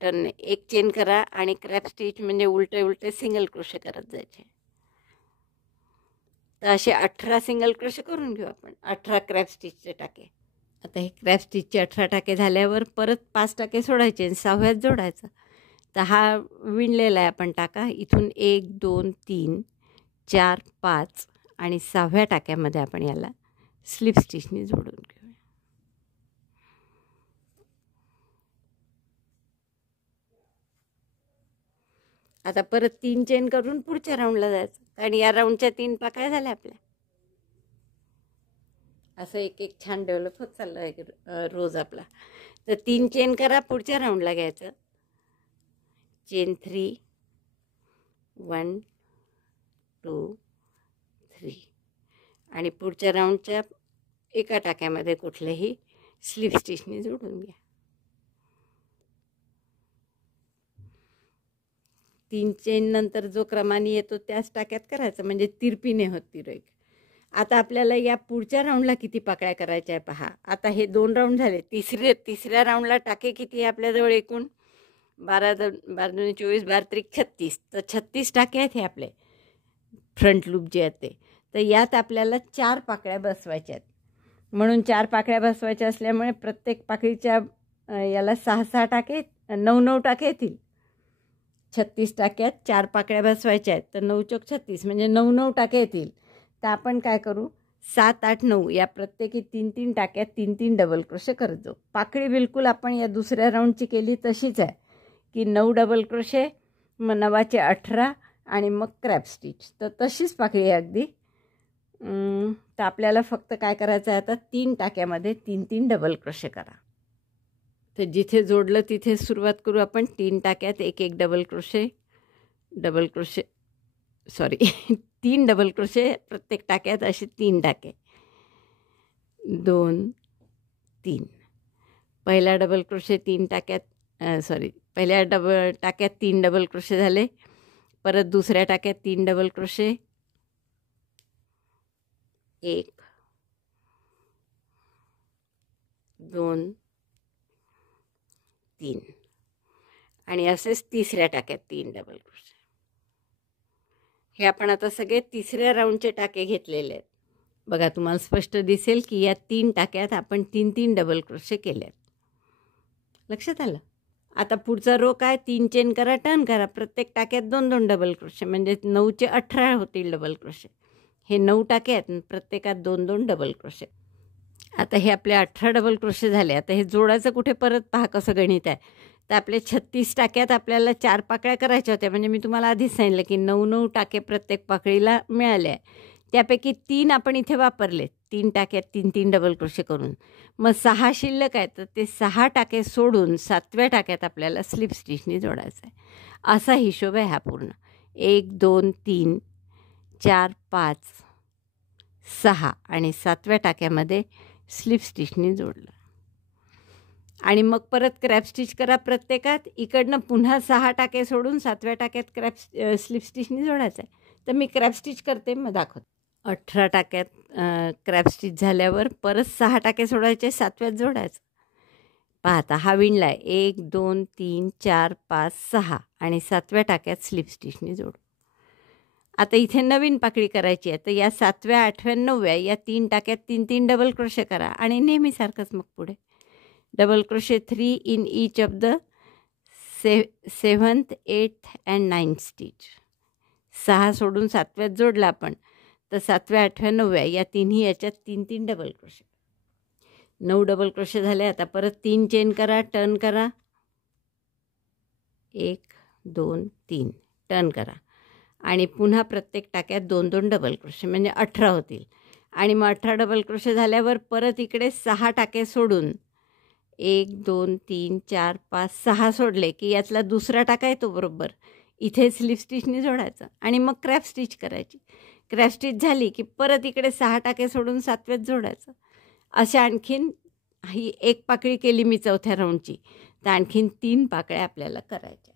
टर्न एक चेन करा आणि क्रॅप स्टिच म्हणजे उलटे उलटे सिंगल क्रोशे करत जायचे. तर असे 18 सिंगल क्रोशे करून घेऊ आपण. 18 क्रॅप स्टिचचे टाके. आता हे क्रॅप स्टिचचे 18 टाके झाल्यावर परत 5 टाके सोडायचे आणि 6व्यात जोडायचं. तर हा विणलेला आहे आपण टाका. इथून 1 2 3 4 5 आणि 6व्या टाक्यामध्ये आपण याला स्लिप स्टिचने जोडून घेऊया. आता परत 3 चेन करून पुढच्या राऊंडला जायचं आणि या राऊंडच्या 3 पाकळ्या झाल्या आपल्या. असं एक एक छान डेव्हलप होत चाललं आहे रोज आपला. तर 3 चेन करा, पुढच्या राऊंडला घ्यायचं. चेन 3 1 2 3 आणि पुढच्या राऊंडच्या एका टाक्यामध्ये कुठल्याही स्लिप स्टिचने जोडून घ्या. 3 चेन नंतर जो क्रमाने येतो त्याच टाक्यात करायचं म्हणजे तिरपीने होत तिरक. आता आपल्याला या पुढच्या राऊंडला किती पाकळ्या करायच्या आहे पहा. आता हे 2 राऊंड झाले. तिसऱ्या राऊंडला टाके किती आहे आपल्याजवळ एकूण? 12 2 24 12 त्रिक 36. तर 36 टाके आहेत हे आपले फ्रंट लूप जे आहेत ते. तर यात आपल्याला 4 पाकळ्या बसवायच्या आहेत. म्हणून 4 पाकळ्या बसवायच्या असल्यामुळे प्रत्येक पाकळीच्या याला 6-6 टाके 9-9 टाके येतील. 36 टाक्यात 4 पाकळ्या बसवायच्या आहेत. तर 9 चौक 36 म्हणजे 9-9 टाके येतील. तर आपण काय करू? 7 8 9 या प्रत्येकी 3-3 टाक्यात 3-3 डबल क्रोशे करत जाऊ. पाकळी बिलकुल आपण या दुसऱ्या राऊंडची केली तशीच आहे की 9 डबल क्रोशे, मग 9चे 18 आणि मग क्रॅप स्टिच. तर तशीच पाकळी आहे अगदी. तर आपल्याला फक्त काय करायचं आहे आता? 3 टाक्यामध्ये 3-3 डबल क्रोशे करा. तर जिथे जोडलं तिथे सुरुवात करू आपण. 3 टाक्यात 1-1 डबल क्रोशे 3 डबल क्रोशे प्रत्येक टाक्यात असे 3 टाके. 2 3 पहिला डबल क्रोशे 3 टाक्यात पहिल्या टाक्यात 3 डबल क्रोशे झाले. परत दुसऱ्या टाक्यात 3 डबल क्रोशे 1 2 3 आणि असेच तिसऱ्या टाक्यात 3 डबल क्रोशे. हे आपण आता सगळे तिसऱ्या राऊंडचे टाके घेतलेले आहेत. बघा तुम्हाला स्पष्ट दिसेल की या 3 टाक्यात आपण 3-3 डबल क्रोशे केले आहेत. लक्षात आलं? आता पुढचा रो काय? 3 चेन करा, टर्न करा. प्रत्येक टाक्यात 2-2 डबल क्रोशे म्हणजे 9चे 18 होतील डबल क्रोशे. हे 9 टाके आहेत, प्रत्येकात 2-2 डबल क्रोशे. आता हे आपले 18 डबल क्रोशे झाले. आता हे जोडायचं कुठे? परत पहा कसं गणित आहे. तर आपले 36 टाक्यात आपल्याला 4 पाकळ्या करायच्या होत्या. म्हणजे मी तुम्हाला आधीच सांगितलं की 9-9 टाके प्रत्येक पाकळीला मिळाले आहे. त्यापैकी 3 आपण इथे वापरले. 3 टाक्यात 3-3 डबल क्रोशे करून. मग 6 शिल्लक आहेत. तर ते 6 टाके सोडून 7व्या टाक्यात आपल्याला स्लिप स्टिचने जोडायचं आहे. असा हिशोब आहे हा पूर्ण. 1 2 3 4 5 6 आणि 7व्या टाक्यामध्ये स्लिप स्टिचने जोडलं. आणि मग परत क्रॅप स्टिच करा प्रत्येकात. इकडनं पुन्हा 6 टाके सोडून 7व्या टाक्यात स्लिप स्टिचने जोडायचं आहे. तर मी क्रॅप स्टिच करते, मग दाखवते. 18 टाक्यात क्रॅप स्टिच झाल्यावर परत 6 टाके सोडायचे, 7व्यात जोडायचं. पाहता हा विणला आहे. 1 2 3 4 5 6 आणि 7व्या टाक्यात स्लिप स्टिचने जोडू. आता इथे नवीन पाकळी करायची आहे. तर या 7व्या 8व्या 9व्या या 3 टाक्यात 3-3 डबल क्रोशे करा आणि नेहमीसारखंच मग पुढे double crochet 3 in each of the 7th 8th and 9th stitch. 6 सोडून 7व्यात जोडला आपण. तर 7व्या 8व्या 9व्या या तिन्ही याच्यात 3-3 डबल क्रोशे. 9 डबल क्रोशे झाले. आता परत 3 चेन करा, टर्न करा. 1 2 3 टर्न करा आणि पुन्हा प्रत्येक टाक्यात 2-2 डबल क्रोशे म्हणजे 18 होतील. आणि मग 18 डबल क्रोशे झाल्यावर परत इकडे 6 टाके सोडून 1 2 3 4 5 6 सोडले की यातला दुसरा टाका येतो बरोबर, इथे स्लिप स्टिचनी जोडायचं आणि मग क्रॅप स्टिच करायची. क्रॅप स्टिच झाली की परत इकडे 6 टाके सोडून 7व्यात जोडायचं. अशा आणखीन ही एक पाकळी केली मी चौथ्या राऊंडची, तर आणखीन 3 पाकळ्या आपल्याला करायच्या.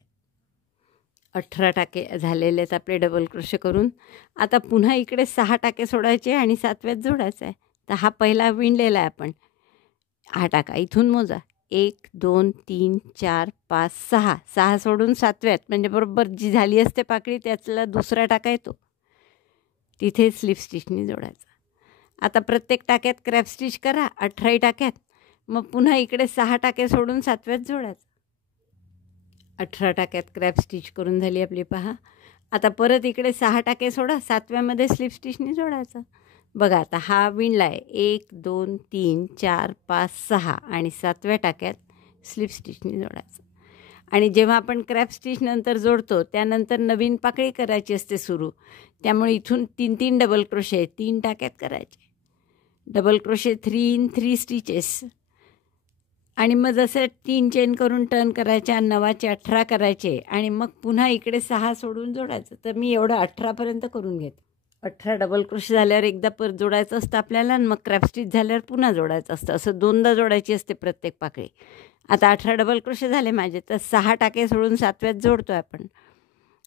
18 टाके झालेले आहेत आपले डबल क्रोशे करून. आता पुन्हा इकडे 6 टाके सोडायचे आणि 7व्यात जोडायचं आहे. तर हा पहिला विणलेला आहे आपण. हा टाका इथून मोजा, 1 2 3 4 5 6. 6 सोडून 7व्यात म्हणजे बरोबर जी झाली असते पाकळी त्यातला दुसरा टाका येतो, तिथे स्लिप स्टिचनी जोडायचा. आता प्रत्येक टाक्यात क्रॅप स्टिच करा 18 टाक्यात. मग पुन्हा इकडे 6 टाके सोडून 7व्यात जोडायचं. 18 टाक्यात क्रॅप स्टिच करून झाली आपली पहा. आता परत इकडे 6 टाके सोडा, 7व्यामध्ये स्लिप स्टिचनी जोडायचं. बघा आता हा विणला आहे, 1 2 3 4 5 6 आणि 7व्या टाक्यात स्लिप स्टिचनी जोडायचं. आणि जेव्हा आपण क्रॅप स्टिच नंतर जोडतो त्यानंतर नवीन पाकळी करायची असते सुरू, त्यामुळे इथून 3 डबल क्रोशे 3 टाक्यात करायचे. Double crochet 3 in 3 stitches. आणि मग जसं 3 चेन करून टर्न करायच्या, 9चे 18 करायचे आणि मग पुन्हा इकडे 6 सोडून जोडायचं. तर मी एवढं 18पर्यंत करून घेते. 18 डबल क्रोशे झाल्यावर एकदा परत जोडायचं असतं आपल्याला आणि मग क्रॅप स्टिच झाल्यावर पुन्हा जोडायचं असतं. असं 2दा जोडायची असते प्रत्येक पाकळी. आता 18 डबल क्रोशे झाले माझे, तर 6 टाके सोडून 7व्यात जोडतो आहे आपण.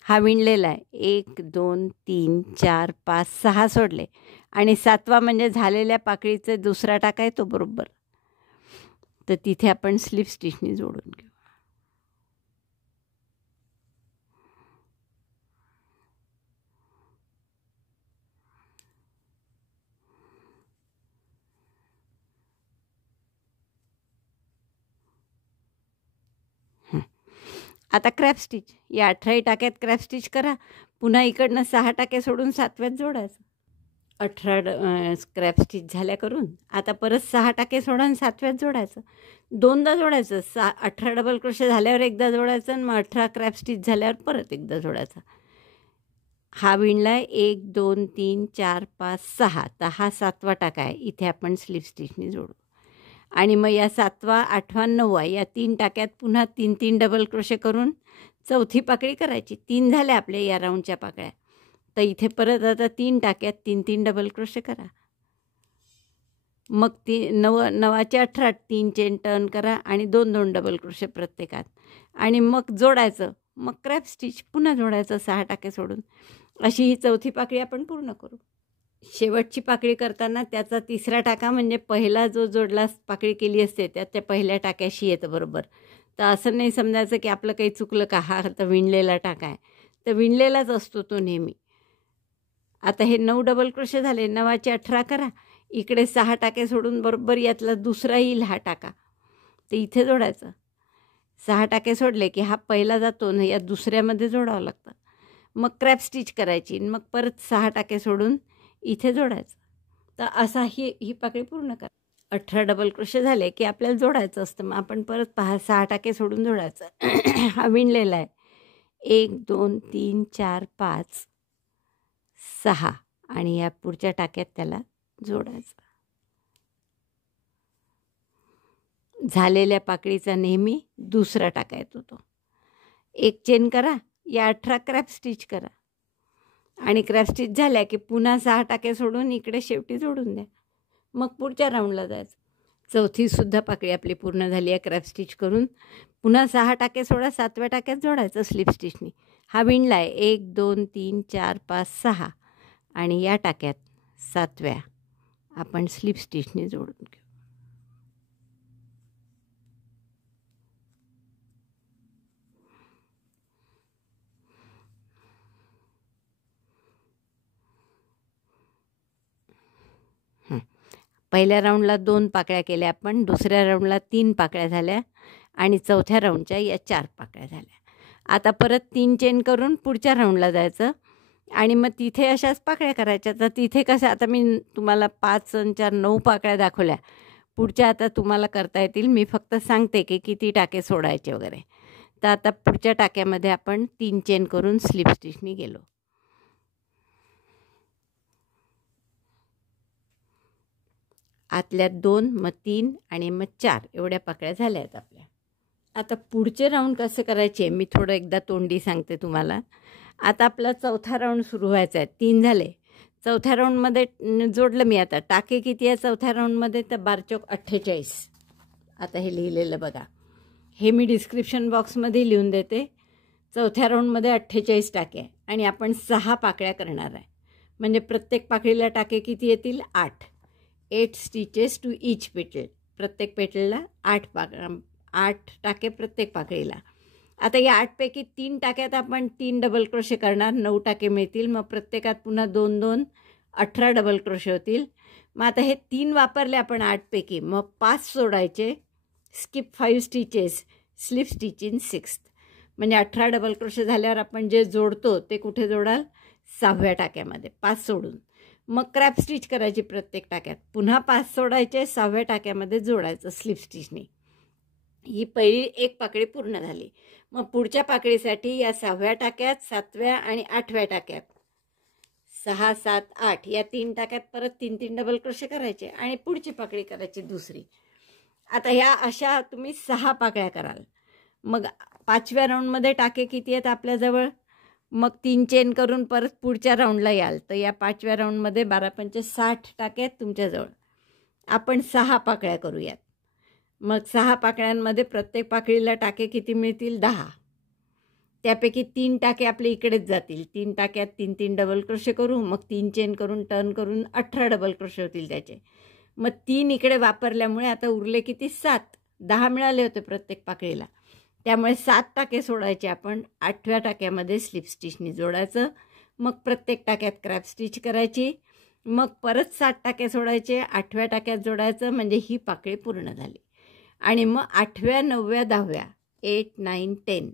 हा विणलेला आहे, 1 2 3 4 5 6 सोडले आणि 7वा म्हणजे झालेल्या पाकळीचा दुसरा टाका येतो बरोबर, तर तिथे आपण स्लिप स्टिचनी जोडून घेऊ. आता क्रॅप स्टिच, या 18 टाक्यात क्रॅप स्टिच करा. पुन्हा इकडनं 6 टाके सोडून 7व्यात जोडायचं. 18 क्रॅप स्टिच झाल्या करून आता परत 6 टाके सोडा आणि 7व्यात जोडायचं. 2दा जोडायचं. 18 डबल क्रोशे झाल्यावर एकदा जोडायचं आणि मग 18 क्रॅप स्टिच झाल्यावर परत एकदा जोडायचं. हा विणला आहे 1 2 3 4 5 6. तर हा 7वा टाका आहे, इथे आपण स्लिप स्टिचनी जोडू. आणि मग या 7वा 8वा 9वा या 3 टाक्यात पुन्हा 3 डबल क्रोशे करून चौथी पाकळी करायची. 3 झाल्या आपल्या या राऊंडच्या पाकळ्या, तर इथे परत आता 3 टाक्यात 3 डबल क्रोशे करा. मग 9चे 18 3 चेन टर्न करा आणि 2 डबल क्रोशे प्रत्येकात आणि मग जोडायचं. मग क्रॅप स्टिच पुन्हा जोडायचं 6 टाके सोडून. अशी ही चौथी पाकळी आपण पूर्ण करू. शेवटची पाकळी करताना त्याचा तिसरा टाका म्हणजे पहिला जो जोडला पाकळी केली असते त्या पहिल्या टाक्याशी येतं बरोबर. तर असं नाही समजायचं की आपलं काही चुकलं का, हा तर विणलेला टाका आहे, तर विणलेलाच असतो तो नेहमी. आता हे 9 डबल क्रोशे झाले, 9चे 18 करा. इकडे 6 टाके सोडून बरोबर यातला दुसरा येईल हा टाका, तर इथे जोडायचं. 6 टाके सोडले की हा पहिला जातो ना, या दुसऱ्यामध्ये जोडावं लागतं. मग क्रॅप स्टिच करायची, मग परत 6 टाके सोडून इथे जोडायचं. तर असा ही पाकळी पूर्ण करा. 18 डबल क्रोशे झाले की आपल्याला जोडायचं असतं. मग आपण परत 6 टाके सोडून जोडायचं. हा विणलेला आहे, 1 2 3 4 5 6 आणि या पुढच्या टाक्यात त्याला जोडायचं. झालेल्या पाकळीचा नेहमी दुसरा टाका येतो तो. 1 चेन करा, या 18 क्रॅप स्टिच करा आणि क्रॅप स्टिच झाल्या की पुन्हा 6 टाके सोडून इकडे शेवटी जोडून द्या. मग पुढच्या राऊंडला जायचं. चौथीसुद्धा पाकळी आपली पूर्ण झाली आहे क्रॅप स्टिच करून. पुन्हा 6 टाके सोडा, 7व्या टाक्यात जोडायचं स्लिप स्टिचनी. हा विणला आहे, 1 2 3 4 5 6 आणि या टाक्यात 7व्या आपण स्लिप स्टिचनी जोडून घेऊ. पहिल्या राऊंडला 2 पाकळ्या केल्या आपण, दुसऱ्या राऊंडला 3 पाकळ्या झाल्या आणि चौथ्या राऊंडच्या या 4 पाकळ्या झाल्या. आता परत 3 चेन करून पुढच्या राऊंडला जायचं आणि मग तिथे अशाच पाकळ्या करायच्या. तर तिथे कसं, आता मी तुम्हाला 5 आणि 4 9 पाकळ्या दाखवल्या. पुढच्या आता तुम्हाला करता येतील, मी फक्त सांगते की किती टाके सोडायचे वगैरे. तर आता पुढच्या टाक्यामध्ये आपण 3 चेन करून स्लिप स्टिचनी गेलो. आतल्या 2, मग 3 आणि मग 4 एवढ्या पाकळ्या झाल्या आहेत आपल्या. आता पुढचे राऊंड कसे करायचे मी थोडं एकदा तोंडी सांगते तुम्हाला. आता आपला चौथा राऊंड सुरू व्हायचा आहे. 3 झाले. चौथ्या राऊंडमध्ये जोडलं मी. आता टाके किती आहे चौथ्या राऊंडमध्ये? तर 12×4 = 48. आता हे लिहिलेलं बघा, हे मी डिस्क्रिप्शन बॉक्समध्ये लिहून देते. चौथ्या राऊंडमध्ये 48 टाके आहे आणि आपण 6 पाकळ्या करणार आहे. म्हणजे प्रत्येक पाकळीला टाके किती येतील? 8. 8 स्टिचेस टू ईच पेटल. प्रत्येक पेटलला 8 टाके प्रत्येक पाकळीला. आता या 8पैकी 3 टाक्यात आपण 3 डबल क्रोशे करणार, 9 टाके मिळतील. मग प्रत्येकात पुन्हा 2-2 18 डबल क्रोशे होतील. मग आता हे 3 वापरले आपण 8पैकी, मग 5 सोडायचे. Skip 5 stitches, slip stitch in 6th. म्हणजे 18 डबल क्रोशे झाल्यावर आपण जे जोडतो ते कुठे जोडाल? 6व्या टाक्यामध्ये 5 सोडून. मग क्रॅप स्टिच करायची प्रत्येक टाक्यात. पुन्हा 5 सोडायचे, 6व्या टाक्यामध्ये जोडायचं स्लिप स्टिचने. ही पहिली एक पाकळी पूर्ण झाली. मग पुढच्या पाकळीसाठी या 6व्या टाक्यात, 7व्या आणि 8व्या टाक्यात 6, 7, 8 या 3 टाक्यात परत 3-3 डबल क्रोशे करायचे आणि पुढची पाकळी करायची दुसरी. आता ह्या अशा तुम्ही 6 पाकळ्या कराल. मग 5व्या राऊंडमध्ये टाके किती आहेत आपल्याजवळ? मग 3 चेन करून परत पुढच्या राऊंडला याल. तर या 5व्या राऊंडमध्ये 12×5 = 60 टाके आहेत तुमच्याजवळ. आपण 6 पाकळ्या करूयात. मग 6 पाकळ्यांमध्ये प्रत्येक पाकळीला टाके किती मिळतील? 10. त्यापैकी 3 टाके आपले इकडेच जातील. 3 टाक्यात 3-3 डबल क्रोशे करू. मग 3 चेन करून टर्न करून 18 डबल क्रोशे होतील त्याचे. मग 3 इकडे वापरल्यामुळे आता उरले किती? 7. 10 मिळाले होते प्रत्येक पाकळीला. त्यामुळे 7 टाके सोडायचे आपण. 8व्या टाक्यामध्ये स्लिप स्टिचनी जोडायचं. मग प्रत्येक टाक्यात क्रॅप स्टिच करायची. मग परत 7 टाके सोडायचे, 8व्या टाक्यात जोडायचं. म्हणजे ही पाकळी पूर्ण झाली. आणि मग 8व्या, 9व्या, 10व्या 8, 9, 10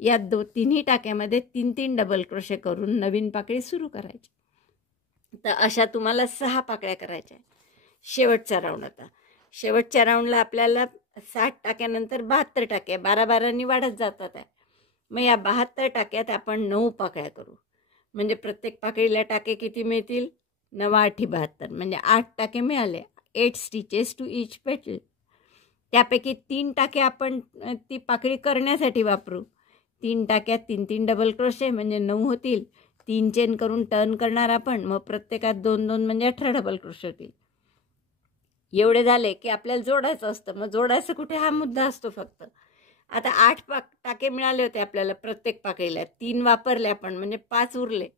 या तिन्ही टाक्यामध्ये 3-3 डबल क्रोशे करून नवीन पाकळी सुरू करायची. तर अशा तुम्हाला 6 पाकळ्या करायच्या. शेवटचा राऊंड. आता शेवटच्या राऊंडला आपल्याला 60 टाक्यानंतर 72 टाके 12-12नी वाढत जातात आहे. मग या 72 टाक्यात आपण 9 पाकळ्या करू. म्हणजे प्रत्येक पाकळीला टाके किती मिळतील? 9, 8, 72 म्हणजे 8 टाके मिळाले. 8 स्टिचेस टू ईच पेटल. त्यापैकी 3 टाके आपण ती पाकळी करण्यासाठी वापरू. 3 टाक्यात 3-3 डबल क्रोशे म्हणजे 9 होतील. 3 चेन करून टर्न करणार आपण. मग प्रत्येकात 2-2 म्हणजे 18 डबल क्रोशे होतील. एवढे झाले की आपल्याला जोडायचं असतं. मग जोडायचं कुठे हा मुद्दा असतो फक्त. आता 8 टाके मिळाले होते आपल्याला प्रत्येक पाकळीला. 3 वापरले आपण म्हणजे 5 उरले.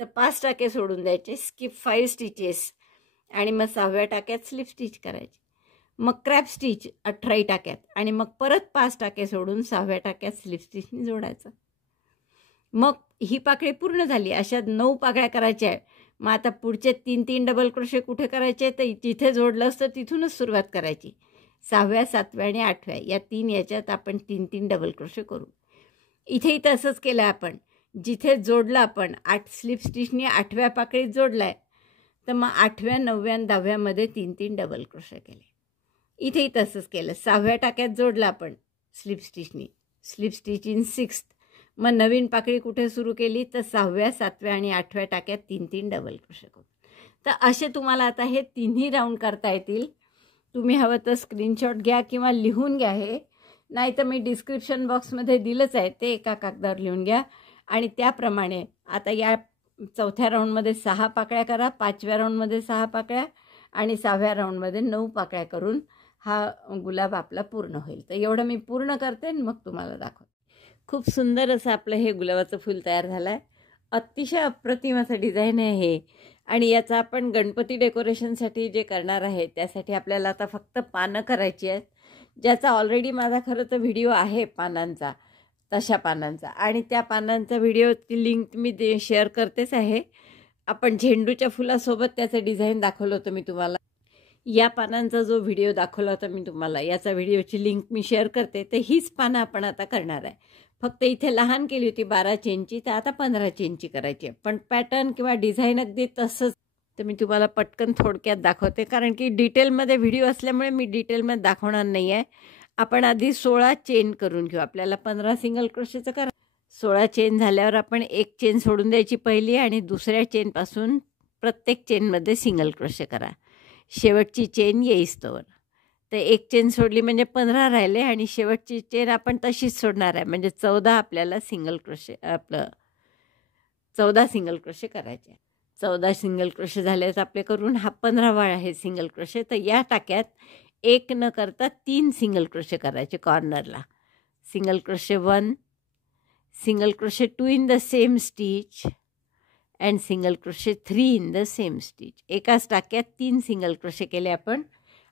तर 5 टाके सोडून द्यायचे. स्किप 5 स्टिचेस आणि मग 6व्या टाक्यात स्लिप स्टिच करायची. मग क्रॅप स्टिच 18 टाक्यात आणि मग परत 5 टाके सोडून 6व्या टाक्यात स्लिप स्टिचनी जोडायचं. मग ही पाकळी पूर्ण झाली. अशा 9 पाकळ्या करायच्या आहे. मग आता पुढचे 3-3 डबल क्रोशे कुठे करायचे? तर जिथे जोडलं असतं तिथूनच सुरुवात करायची. 6व्या, 7व्या आणि 8व्या या 3 याच्यात आपण 3-3 डबल क्रोशे करू. इथेही तसंच केलं आपण. जिथे जोडलं आपण 8 स्लिप स्टिचनी 8व्या पाकळीत जोडला आहे. तर मग 8व्या, 9व्या आणि 10व्यामध्ये 3-3 डबल क्रोशे केले. इथेही तसंच केलं. 6व्या टाक्यात जोडलं आपण स्लिप स्टिचनी, स्लिप स्टिच इन 6th. मग नवीन पाकळी कुठे सुरू केली? तर 6व्या, 7व्या आणि 8व्या टाक्यात 3-3 डबल क्रोशे करू. तर असे तुम्हाला आता हे तिन्ही राऊंड करता येतील. तुम्ही हवं तर स्क्रीनशॉट घ्या किंवा लिहून घ्या. हे नाही तर मी डिस्क्रिप्शन बॉक्समध्ये दिलंच आहे, ते एका कागदावर लिहून घ्या. आणि त्याप्रमाणे आता या 4थ्या राऊंडमध्ये 6 पाकळ्या करा, 5व्या राऊंडमध्ये 6 पाकळ्या आणि 6व्या राऊंडमध्ये 9 पाकळ्या करून हा गुलाब आपला पूर्ण होईल. तर एवढं मी पूर्ण करते आणि मग तुम्हाला दाखवते. खूप सुंदर असं आपलं हे गुलाबाचं फूल तयार झालं आहे. अतिशय अप्रतिम असं डिझाईन आहे हे. आणि याचं आपण गणपती डेकोरेशनसाठी जे करणार आहे त्यासाठी आपल्याला आता फक्त पानं करायची आहेत, ज्याचा ऑलरेडी माझा खरं तर व्हिडिओ आहे पानांचा, तशा पानांचा. आणि त्या पानांचा व्हिडिओची लिंक मी शेअर करतेच आहे. आपण झेंडूच्या फुलासोबत त्याचं डिझाईन दाखवलं होतं मी तुम्हाला. या पानांचा जो व्हिडिओ दाखवला होता मी तुम्हाला, याचा व्हिडिओची लिंक मी शेअर करते. तर हीच पानं आपण आता करणार आहे. फक्त इथे लहान केली होती 12 चेनची, तर आता 15 चेनची करायची आहे. पण पॅटर्न किंवा डिझाईन अगदी तसंच. तर मी तुम्हाला पटकन थोडक्यात दाखवते, कारण की डिटेलमध्ये व्हिडिओ असल्यामुळे मी डिटेलमध्ये दाखवणार नाही आहे. आपण आधी 16 चेन करून घेऊ. आपल्याला 15 सिंगल क्रोशेचं करा. 16 चेन झाल्यावर आपण एक चेन सोडून द्यायची पहिली आणि दुसऱ्या चेनपासून प्रत्येक चेनमध्ये सिंगल क्रोशे करा. शेवटची चेन येईस्तोवर. तर एक चेन सोडली म्हणजे 15 राहिले आणि शेवटची चेन आपण तशीच सोडणार आहे, म्हणजे 14 आपल्याला सिंगल क्रोशे 14 सिंगल क्रोशे करायचे. 14 सिंगल क्रोशे झालेत आपले करून. हा 15वा आहे सिंगल क्रोशे. तर या टाक्यात एक न करता 3 सिंगल क्रोशे करायचे कॉर्नरला. Single crochet 1, single crochet 2 in the same stitch and single crochet 3 in the same stitch. एकाच टाक्यात 3 सिंगल क्रोशे केले आपण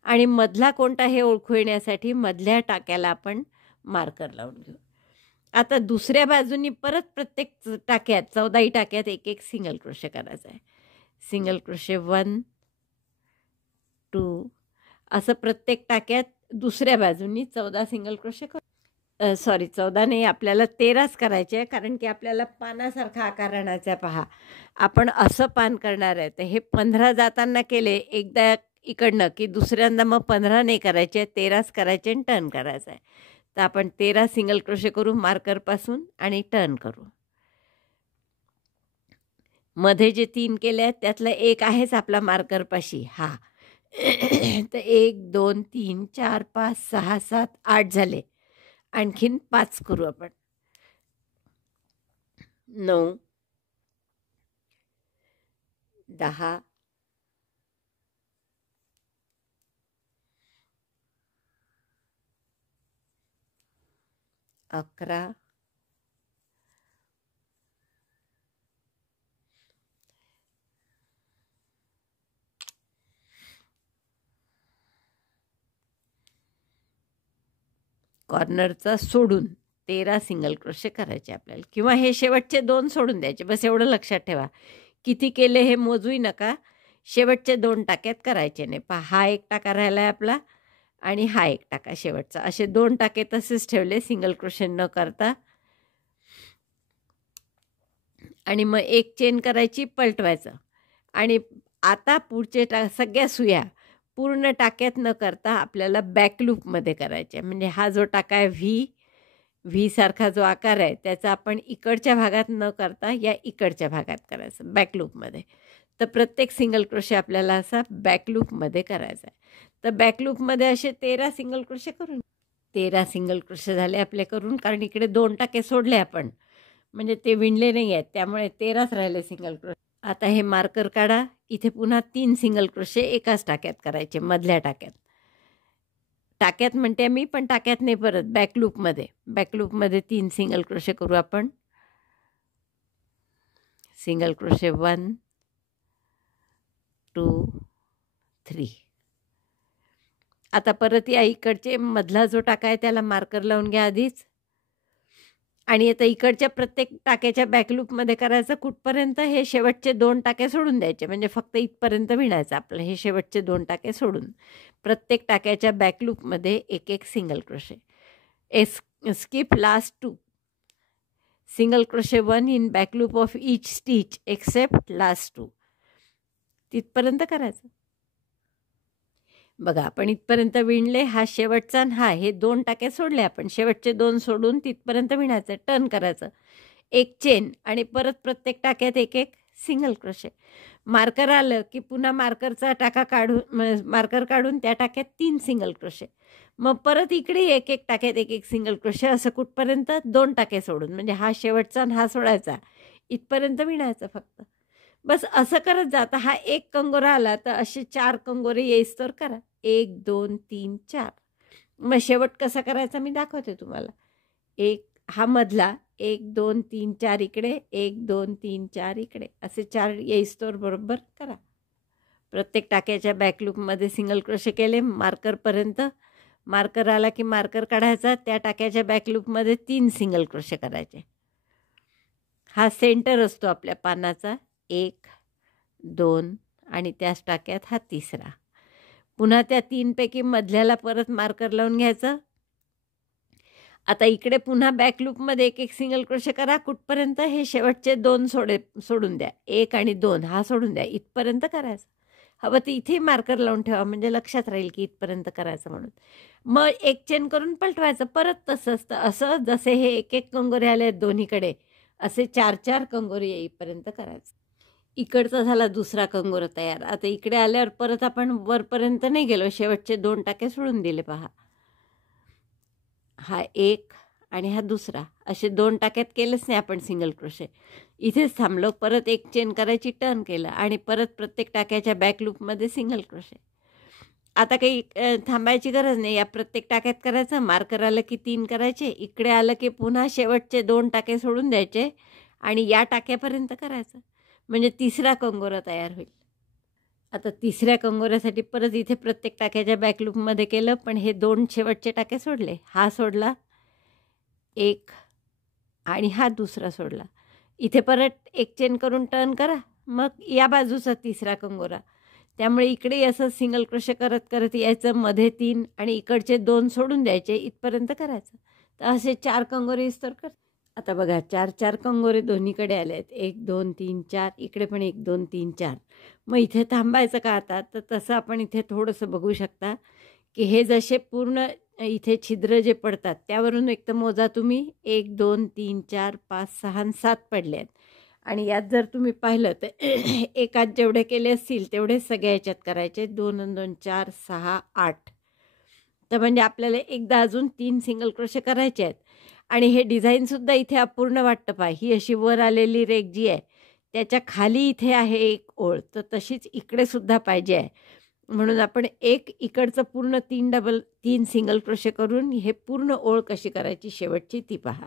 आणि मधला कोणता हे ओळखू येण्यासाठी मधल्या टाक्याला आपण मार्कर लावून घेऊ. आता दुसऱ्या बाजूनी परत प्रत्येक टाक्यात 14ही टाक्यात एक एक सिंगल क्रोशे करायचा आहे. सिंगल क्रोशे 1, 2 असं प्रत्येक टाक्यात दुसऱ्या बाजूनी 14 सिंगल क्रोशे सॉरी 14 नाही, आपल्याला 13च करायचे आहे, कारण की आपल्याला पानासारखा आकार आणायचा आहे. पहा, आपण असं पान करणार आहे. तर हे 15 जाताना केले एकदा इकडनं की दुसऱ्यांदा मग 15 नाही करायचे, 13च करायचे आणि टर्न करायचं आहे. तर आपण 13 सिंगल क्रोशे करू मार्करपासून आणि टर्न करू. मध्ये जे 3 केले आहेत त्यातला एक आहेच आपला मार्करपाशी हा. तर 1, 2, 3, 4, 5, 6, 7, 8 झाले. आणखीन 5 करू आपण. 9, 10, 11, कॉर्नरचा सोडून 13 सिंगल क्रोशे करायचे आपल्याला, किंवा हे शेवटचे 2 सोडून द्यायचे. बस एवढं लक्षात ठेवा. किती केले हे मोजूही नका. शेवटचे 2 टाक्यात करायचे नाही. पहा, हा एक टाका राहिला आहे आपला आणि हा एक टाका शेवटचा. असे 2 टाके तसेच ठेवले सिंगल क्रोशे न करता. आणि मग एक चेन करायची, पलटवायचं. आणि आता पुढचे सगळ्या सुया पूर्ण टाक्यात न करता आपल्याला बॅक लूपमध्ये करायचे. म्हणजे हा जो टाका आहे व्ही सारखा जो आकार आहे त्याचा आपण इकडच्या भागात न करता या इकडच्या भागात करायचं बॅक लूपमध्ये. तर प्रत्येक सिंगल क्रोशे आपल्याला असा बॅक लूपमध्ये करायचा आहे. तर बॅक लूपमध्ये असे 13 सिंगल क्रोशे करून 13 सिंगल क्रोशे झाले आपले करून, कारण इकडे 2 टाके सोडले आपण, म्हणजे ते विणले नाही आहेत, त्यामुळे 13च राहिले सिंगल क्रोशे. आता हे मार्कर काढा. इथे पुन्हा 3 सिंगल क्रोशे एकाच टाक्यात करायचे, मधल्या टाक्यात. टाक्यात म्हणते मी, पण टाक्यात नाही, परत बॅक लूपमध्ये 3 सिंगल क्रोशे करू आपण. Single crochet 1, 2, 3. आता परत या इकडचे मधला जो टाका आहे त्याला मार्कर लावून घ्या आधीच. आणि आता इकडच्या प्रत्येक टाक्याच्या बॅकलूपमध्ये करायचं कुठपर्यंत, हे शेवटचे 2 टाके सोडून द्यायचे, म्हणजे फक्त इथपर्यंत विणायचं आपलं. हे शेवटचे 2 टाके सोडून प्रत्येक टाक्याच्या बॅकलूपमध्ये एक एक single crochet. Skip last 2 single crochet 1 in back loop of each stitch except last 2. तिथपर्यंत करायचं. बघा, आपण इथपर्यंत विणले. हा शेवटचा हा हे 2 टाके सोडले आपण, शेवटचे 2 सोडून तिथपर्यंत विणायचं, टर्न करायचं, एक चेन आणि परत प्रत्येक टाक्यात एक एक सिंगल क्रोशे. मार्कर आलं की पुन्हा मार्करचा टाका मार्कर काढून त्या टाक्यात 3 सिंगल क्रोशे. मग परत इकडे एक एक टाक्यात एक एक सिंगल क्रोशे, असं कुठपर्यंत 2 टाके सोडून, म्हणजे हा शेवटचा हा सोडायचा, इथपर्यंत विणायचं फक्त. बस असं करत जाता. हा एक कंगोरा आला तर असे 4 कंगोरे येईस तर करा. 1, 2, 3, 4. मग शेवट कसा करायचा मी दाखवते तुम्हाला. हा मधला 1, 2, 3, 4 इकडे, 1, 2, 3, 4 इकडे, असे 4 येईस तर बरोबर करा. प्रत्येक टाक्याच्या बॅकलूपमध्ये सिंगल क्रोशे केले मार्करपर्यंत. मार्कर आला की मार्कर काढायचा, त्या टाक्याच्या बॅकलूपमध्ये 3 सिंगल क्रोशे करायचे. हा सेंटर असतो आपल्या पानाचा. 1, 2 आणि त्याच टाक्यात हा 3रा. पुन्हा त्या 3 पैकी मधल्याला परत मार्कर लावून घ्यायचं. आता इकडे पुन्हा बॅकलूपमध्ये एक एक सिंगल क्रोशे करा. कुठपर्यंत, हे शेवटचे 2 सोडून द्या. 1 आणि 2 हा सोडून द्या, इथपर्यंत करायचं. हवं तर इथे मार्कर लावून ठेवा, म्हणजे लक्षात राहील की इथपर्यंत करायचं म्हणून. मग एक चेन करून पलटवायचं परत तसंच. असं जसे हे एक एक कंगोरे आले आहेत दोन्हीकडे, असे 4-4 कंगोरे येईपर्यंत करायचं. इकडचा झाला दुसरा कंगोरा तयार. आता इकडे आल्यावर परत आपण वरपर्यंत नाही गेलो, शेवटचे 2 टाके सोडून दिले पहा. हा एक आणि हा दुसरा, असे 2 टाक्यात केलंच नाही आपण सिंगल क्रोशे. इथेच थांबलो, परत एक चेन करायची, टर्न केलं आणि परत प्रत्येक टाक्याच्या बॅक लूपमध्ये सिंगल क्रोशे. आता काही थांबायची गरज नाही, या प्रत्येक टाक्यात करायचं. मार्कर आलं की 3 करायचे, इकडे आलं की पुन्हा शेवटचे 2 टाके सोडून द्यायचे आणि या टाक्यापर्यंत करायचं, म्हणजे तिसरा कंगोरा तयार होईल. आता तिसऱ्या कंगोऱ्यासाठी परत इथे प्रत्येक टाक्याच्या बॅक लूपमध्ये केलं, पण हे 2 शेवटचे टाके सोडले. हा सोडला एक आणि हा दुसरा सोडला. इथे परत एक चेन करून टर्न करा, मग या बाजूचा तिसरा कंगोरा. त्यामुळे इकडे असं सिंगल क्रोशे करत करत यायचं, मध्ये 3 आणि इकडचे 2 सोडून द्यायचे, इथपर्यंत करायचं. तर असे 4 कंगोरे इस्तर कर. आता बघा 4 कंगोरे दोन्हीकडे आले आहेत, 1 2 3 4, इकडे पण 1 2 3 4. मग इथे थांबायचं का आता? तर तसं आपण इथे थोडंसं बघू शकता की हे जसे पूर्ण इथे छिद्र जे पडतात त्यावरून एक तर मोजा तुम्ही, 1 2 3 4 5 6 आणि 7 पडले आहेत. आणि यात जर तुम्ही पाहिलं तर एकात जेवढे केले असतील तेवढे सगळ्या याच्यात करायचे. 2 आणि 2 4 6 8. तर म्हणजे आपल्याला एकदा अजून 3 सिंगल क्रोशे करायचे आहेत. आणि हे डिझाईनसुद्धा इथे अपूर्ण वाटतं पहा. ही अशी वर आलेली रेघ जी आहे त्याच्या खाली इथे आहे एक ओळ, तर तशीच इकडे सुद्धा पाहिजे आहे. म्हणून आपण एक इकडचं पूर्ण 3 सिंगल क्रोशे करून हे पूर्ण ओळ कशी करायची शेवटची ती पहा.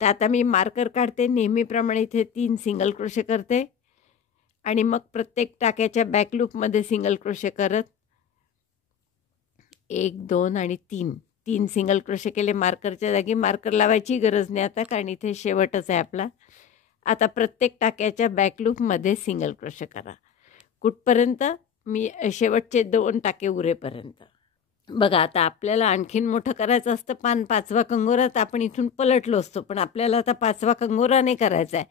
तर आता मी मार्कर काढते, नेहमीप्रमाणे इथे 3 सिंगल क्रोशे करते आणि मग प्रत्येक टाक्याच्या बॅक लूपमध्ये सिंगल क्रोशे करत 1 2 आणि 3 सिंगल क्रोशे केले. मार्करच्या जागी मार्कर लावायची गरज नाही आता, कारण इथे शेवटच आहे आपला. आता प्रत्येक टाक्याच्या बॅक लूपमध्ये सिंगल क्रोशे करा. कुठपर्यंत? मी शेवटचे 2 टाके उरेपर्यंत. बघा आता आपल्याला आणखीन मोठं करायचं असतं पान, 5वा कंगोरा, तर आपण इथून पलटलो असतो, पण आपल्याला आता 5वा कंगोरा नाही करायचा आहे,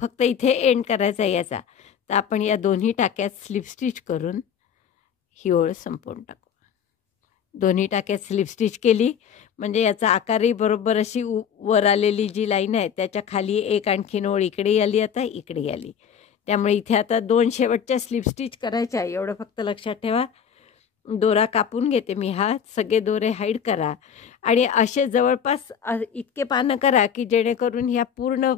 फक्त इथे एंड करायचा आहे याचा. तर आपण या दोन्ही टाक्यात स्लिप स्टिच करून ही ओळ संपवून टाकू. दोन्ही टाक्यात स्लिप स्टिच केली म्हणजे याचा आकारही बरोबर अशी वर आलेली जी लाईन आहे त्याच्या खाली एक आणखीन ओळ इकडे आली, आता इकडे आली. त्यामुळे इथे आता 2 शेवटच्या स्लिप स्टिच करायच्या आहे, एवढं फक्त लक्षात ठेवा. दोरा कापून घेते मी, हा सगळे दोरे हाईड करा आणि असे जवळपास इतके पानं करा की जेणेकरून ह्या पूर्ण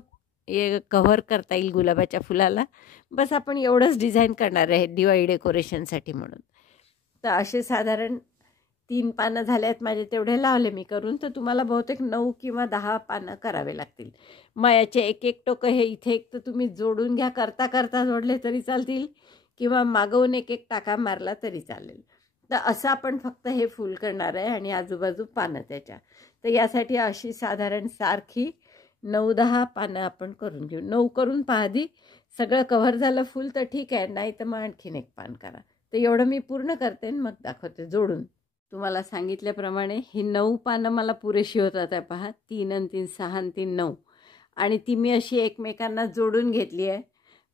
कव्हर करता येईल गुलाबाच्या फुलाला. बस आपण एवढंच डिझाईन करणार आहे दिवाळी डेकोरेशनसाठी म्हणून. तर असे साधारण 3 पानं झाले आहेत माझे, तेवढे लावले मी करून. तर तुम्हाला बहुतेक 9 किंवा 10 पानं करावे लागतील. मग याचे एक एक टोकं हे इथे एक तर तुम्ही जोडून घ्या, करता करता जोडले तरी चालतील किंवा मागवून एक एक टाका मारला तरी चालेल. तर असं आपण फक्त हे फूल करणार आहे आणि आजूबाजू पानं त्याच्या. तर यासाठी अशी साधारण सारखी 9-10 पानं आपण करून घेऊ. 9 करून पहा आधी. सगळं कव्हर झालं फुल तर ठीक आहे, नाही तर मग आणखीन एक पान करा. तर एवढं मी पूर्ण करते आणि मग दाखवते जोडून. तुम्हाला सांगितल्याप्रमाणे ही 9 पानं मला पुरेशी होतात आहे पहा. 3 आणि 3 6 आणि 3 9. आणि ती मी अशी एकमेकांना जोडून घेतली आहे.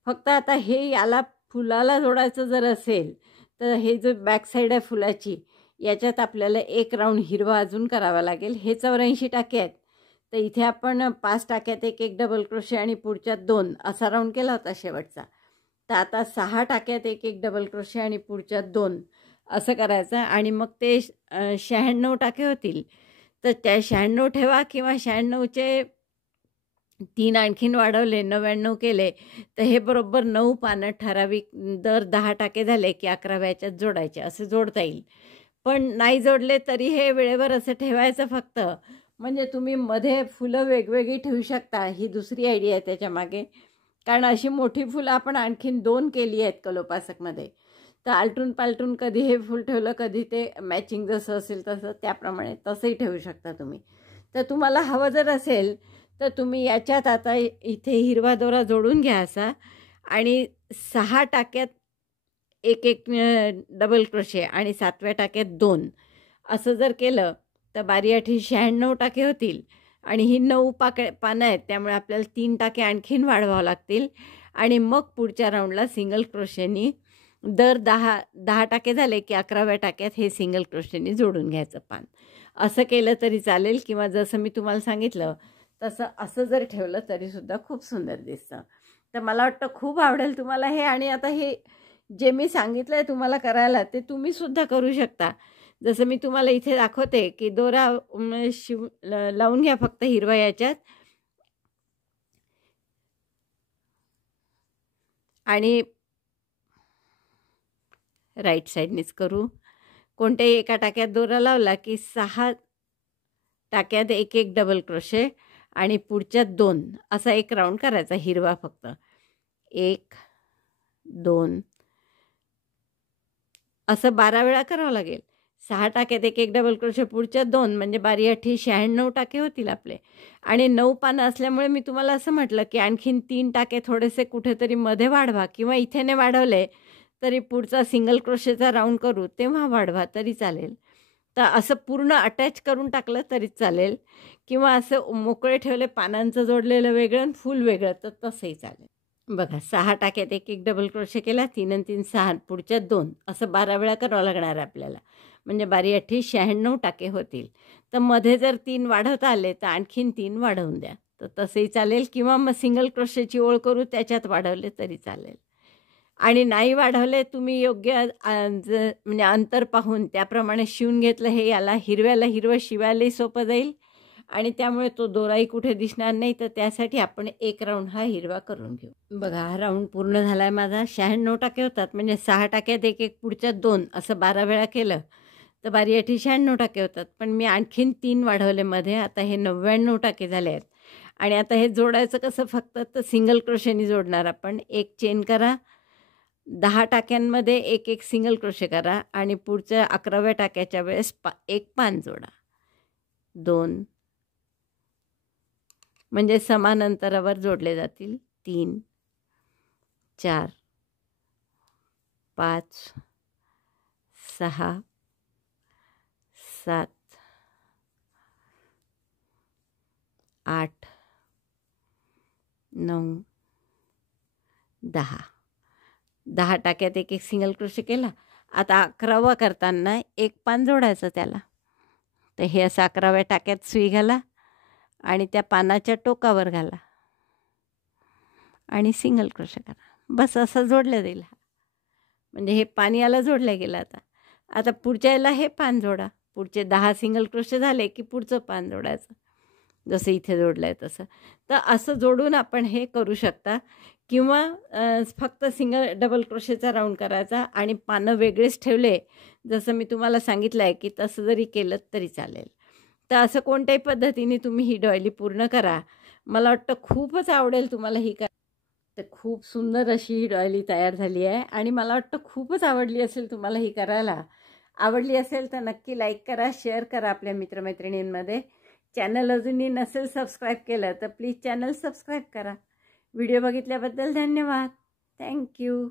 फक्त आता हे याला फुलाला जोडायचं जर असेल तर हे जो बॅक साईड आहे फुलाची, याच्यात आपल्याला एक राऊंड हिरवा अजून करावा लागेल. हे 84 टाके आहेत, तर इथे आपण 5 टाक्यात एक एक डबल क्रोशे आणि पुढच्यात 2 असा राऊंड केला होता शेवटचा. तर आता 6 टाक्यात एक एक डबल क्रोशे आणि पुढच्यात 2 असं करायचं. आणि मग ते 96 टाके होतील. तर त्या 96 ठेवा किंवा 96चे 3 आणखीन वाढवले, 99 केले, तर हे बरोबर 9 पानं ठराविक दर 10 टाके झाले की 11व्याच्यात जोडायचे, असं जोडता येईल. पण नाही जोडले तरी हे वेळेवर असं ठेवायचं फक्त, म्हणजे तुम्ही मध्ये फुलं वेगवेगळी ठेवू शकता. ही दुसरी आयडिया आहे त्याच्यामागे, कारण अशी मोठी फुलं आपण आणखीन 2 केली आहेत कलोपासकमध्ये. तर आलटून पालटून कधी हे फूल ठेवलं, कधी ते मॅचिंग जसं असेल तसं त्याप्रमाणे तसंही ठेवू शकता तुम्ही. तर तुम्हाला हवं जर असेल तर तुम्ही याच्यात आता इथे हिरवा दोरा जोडून घ्या असा आणि 6 टाक्यात एक एक डबल क्रोशे आणि 7व्या टाक्यात 2 असं जर केलं तर 12×8 96 टाके होतील. आणि ही 9 पानं आहेत, त्यामुळे आपल्याला 3 टाके आणखीन वाढवावं लागतील. आणि मग पुढच्या राऊंडला सिंगल क्रोशेनी दर 10 टाके झाले की 11व्या टाक्यात हे सिंगल क्रोशेनी जोडून घ्यायचं पान. असं केलं तरी चालेल किंवा जसं मी तुम्हाला सांगितलं तसं असं जर ठेवलं तरीसुद्धा खूप सुंदर दिसतं. तर मला वाटतं खूप आवडेल तुम्हाला हे. आणि आता हे जे मी सांगितलं आहे तुम्हाला करायला ते तुम्ही सुद्धा करू शकता. जसं मी तुम्हाला इथे दाखवते की दोरा लावून घ्या फक्त हिरवा याच्यात, आणि राईट साईडनीच करू. कोणत्याही एका टाक्यात दोरा लावला की 6 टाक्यात एक एक डबल क्रोशे आणि पुढच्या 2 असा एक राऊंड करायचा हिरवा फक्त. 1 2 असं 12 वेळा करावं लागेल. 6 टाक्यात एक एक डबल क्रोशे, पुढच्या 2 म्हणजे 12 8 96 टाके होतील आपले. आणि 9 पानं असल्यामुळे मी तुम्हाला असं म्हटलं की आणखीन 3 टाके थोडेसे कुठेतरी मध्ये वाढवा, किंवा इथे ने वाढवले तरी पुढचा सिंगल क्रोशेचा राऊंड करू तेव्हा वाढवा तरी चालेल. तर असं पूर्ण अटॅच करून टाकलं तरीच चालेल, किंवा असं मोकळे ठेवले पानांचं जोडलेलं वेगळं आणि फूल वेगळं तर तसंही चालेल. बघा 6 टाक्यात एक एक डबल क्रोशे केला, 3 आणि 3 6, पुढच्या 2 असं 12 वेळा करावं लागणार आहे आपल्याला. म्हणजे 12 8 96 टाके होतील. तर मध्ये जर 3 वाढवता आले तर आणखीन 3 वाढवून द्या तर तसंही चालेल, किंवा मग सिंगल क्रोशेची ओळ करू त्याच्यात वाढवले तरी चालेल. आणि नाही वाढवले तुम्ही योग्य म्हणजे अंतर पाहून त्याप्रमाणे शिवून घेतलं, हे याला हिरव्याला हिरवं शिवायलाही सोपं जाईल आणि त्यामुळे तो दोराही कुठे दिसणार नाही. तर त्यासाठी आपण एक राऊंड हा हिरवा करून घेऊ. बघा हा राऊंड पूर्ण झाला आहे माझा. 96 टाके होतात, म्हणजे 6 टाक्यात एक एक पुढच्या 2 असं 12 वेळा केलं तर 12 8 96 टाके होतात. पण मी आणखीन 3 वाढवले मध्ये, आता हे 99 टाके झाले आहेत. आणि आता हे जोडायचं कसं, फक्त तर सिंगल क्रोशेनी जोडणार आपण. एक चेन करा, 10 टाक्यांमध्ये एक एक सिंगल क्रोशे करा आणि पुढच्या 11व्या टाक्याच्या वेळेस एक पान जोडा. 2 म्हणजे समान अंतरावर जोडले जातील. 3 4 5 6 7 8 9 10. 10 टाक्यात एक एक सिंगल क्रोशे केला. आता 11वा करताना एक पान जोडायचं त्याला. तर हे असं 11व्या टाक्यात सुई घाला आणि त्या पानाच्या टोकावर घाला आणि सिंगल क्रोशे करा. बस असं जोडलं जाईल. म्हणजे हे पान याला जोडलं गेलं. आता पुढच्या याला हे पान जोडा. पुढचे 10 सिंगल क्रोशे झाले की पुढचं पान जोडायचं, जसं इथे जोडलं आहे तसं. तर असं जोडून आपण हे करू शकता, किंवा फक्त डबल क्रोशेचा राऊंड करायचा आणि पानं वेगळेच ठेवले जसं मी तुम्हाला सांगितलं आहे की तसं जरी केलं तरी चालेल. तर असं कोणत्याही पद्धतीने तुम्ही ही डॉयली पूर्ण करा. मला वाटतं खूपच आवडेल तुम्हाला ही तर खूप सुंदर अशी ही डॉयली तयार झाली आहे आणि मला वाटतं खूपच आवडली असेल तुम्हाला ही करायला. आवडली असेल तर नक्की लाईक करा, शेअर करा आपल्या मित्रमैत्रिणींमध्ये. चॅनल अजूनही नसेल सबस्क्राईब केलं तर प्लीज चॅनल सबस्क्राईब करा. व्हिडिओ बघितल्याबद्दल धन्यवाद. थँक्यू.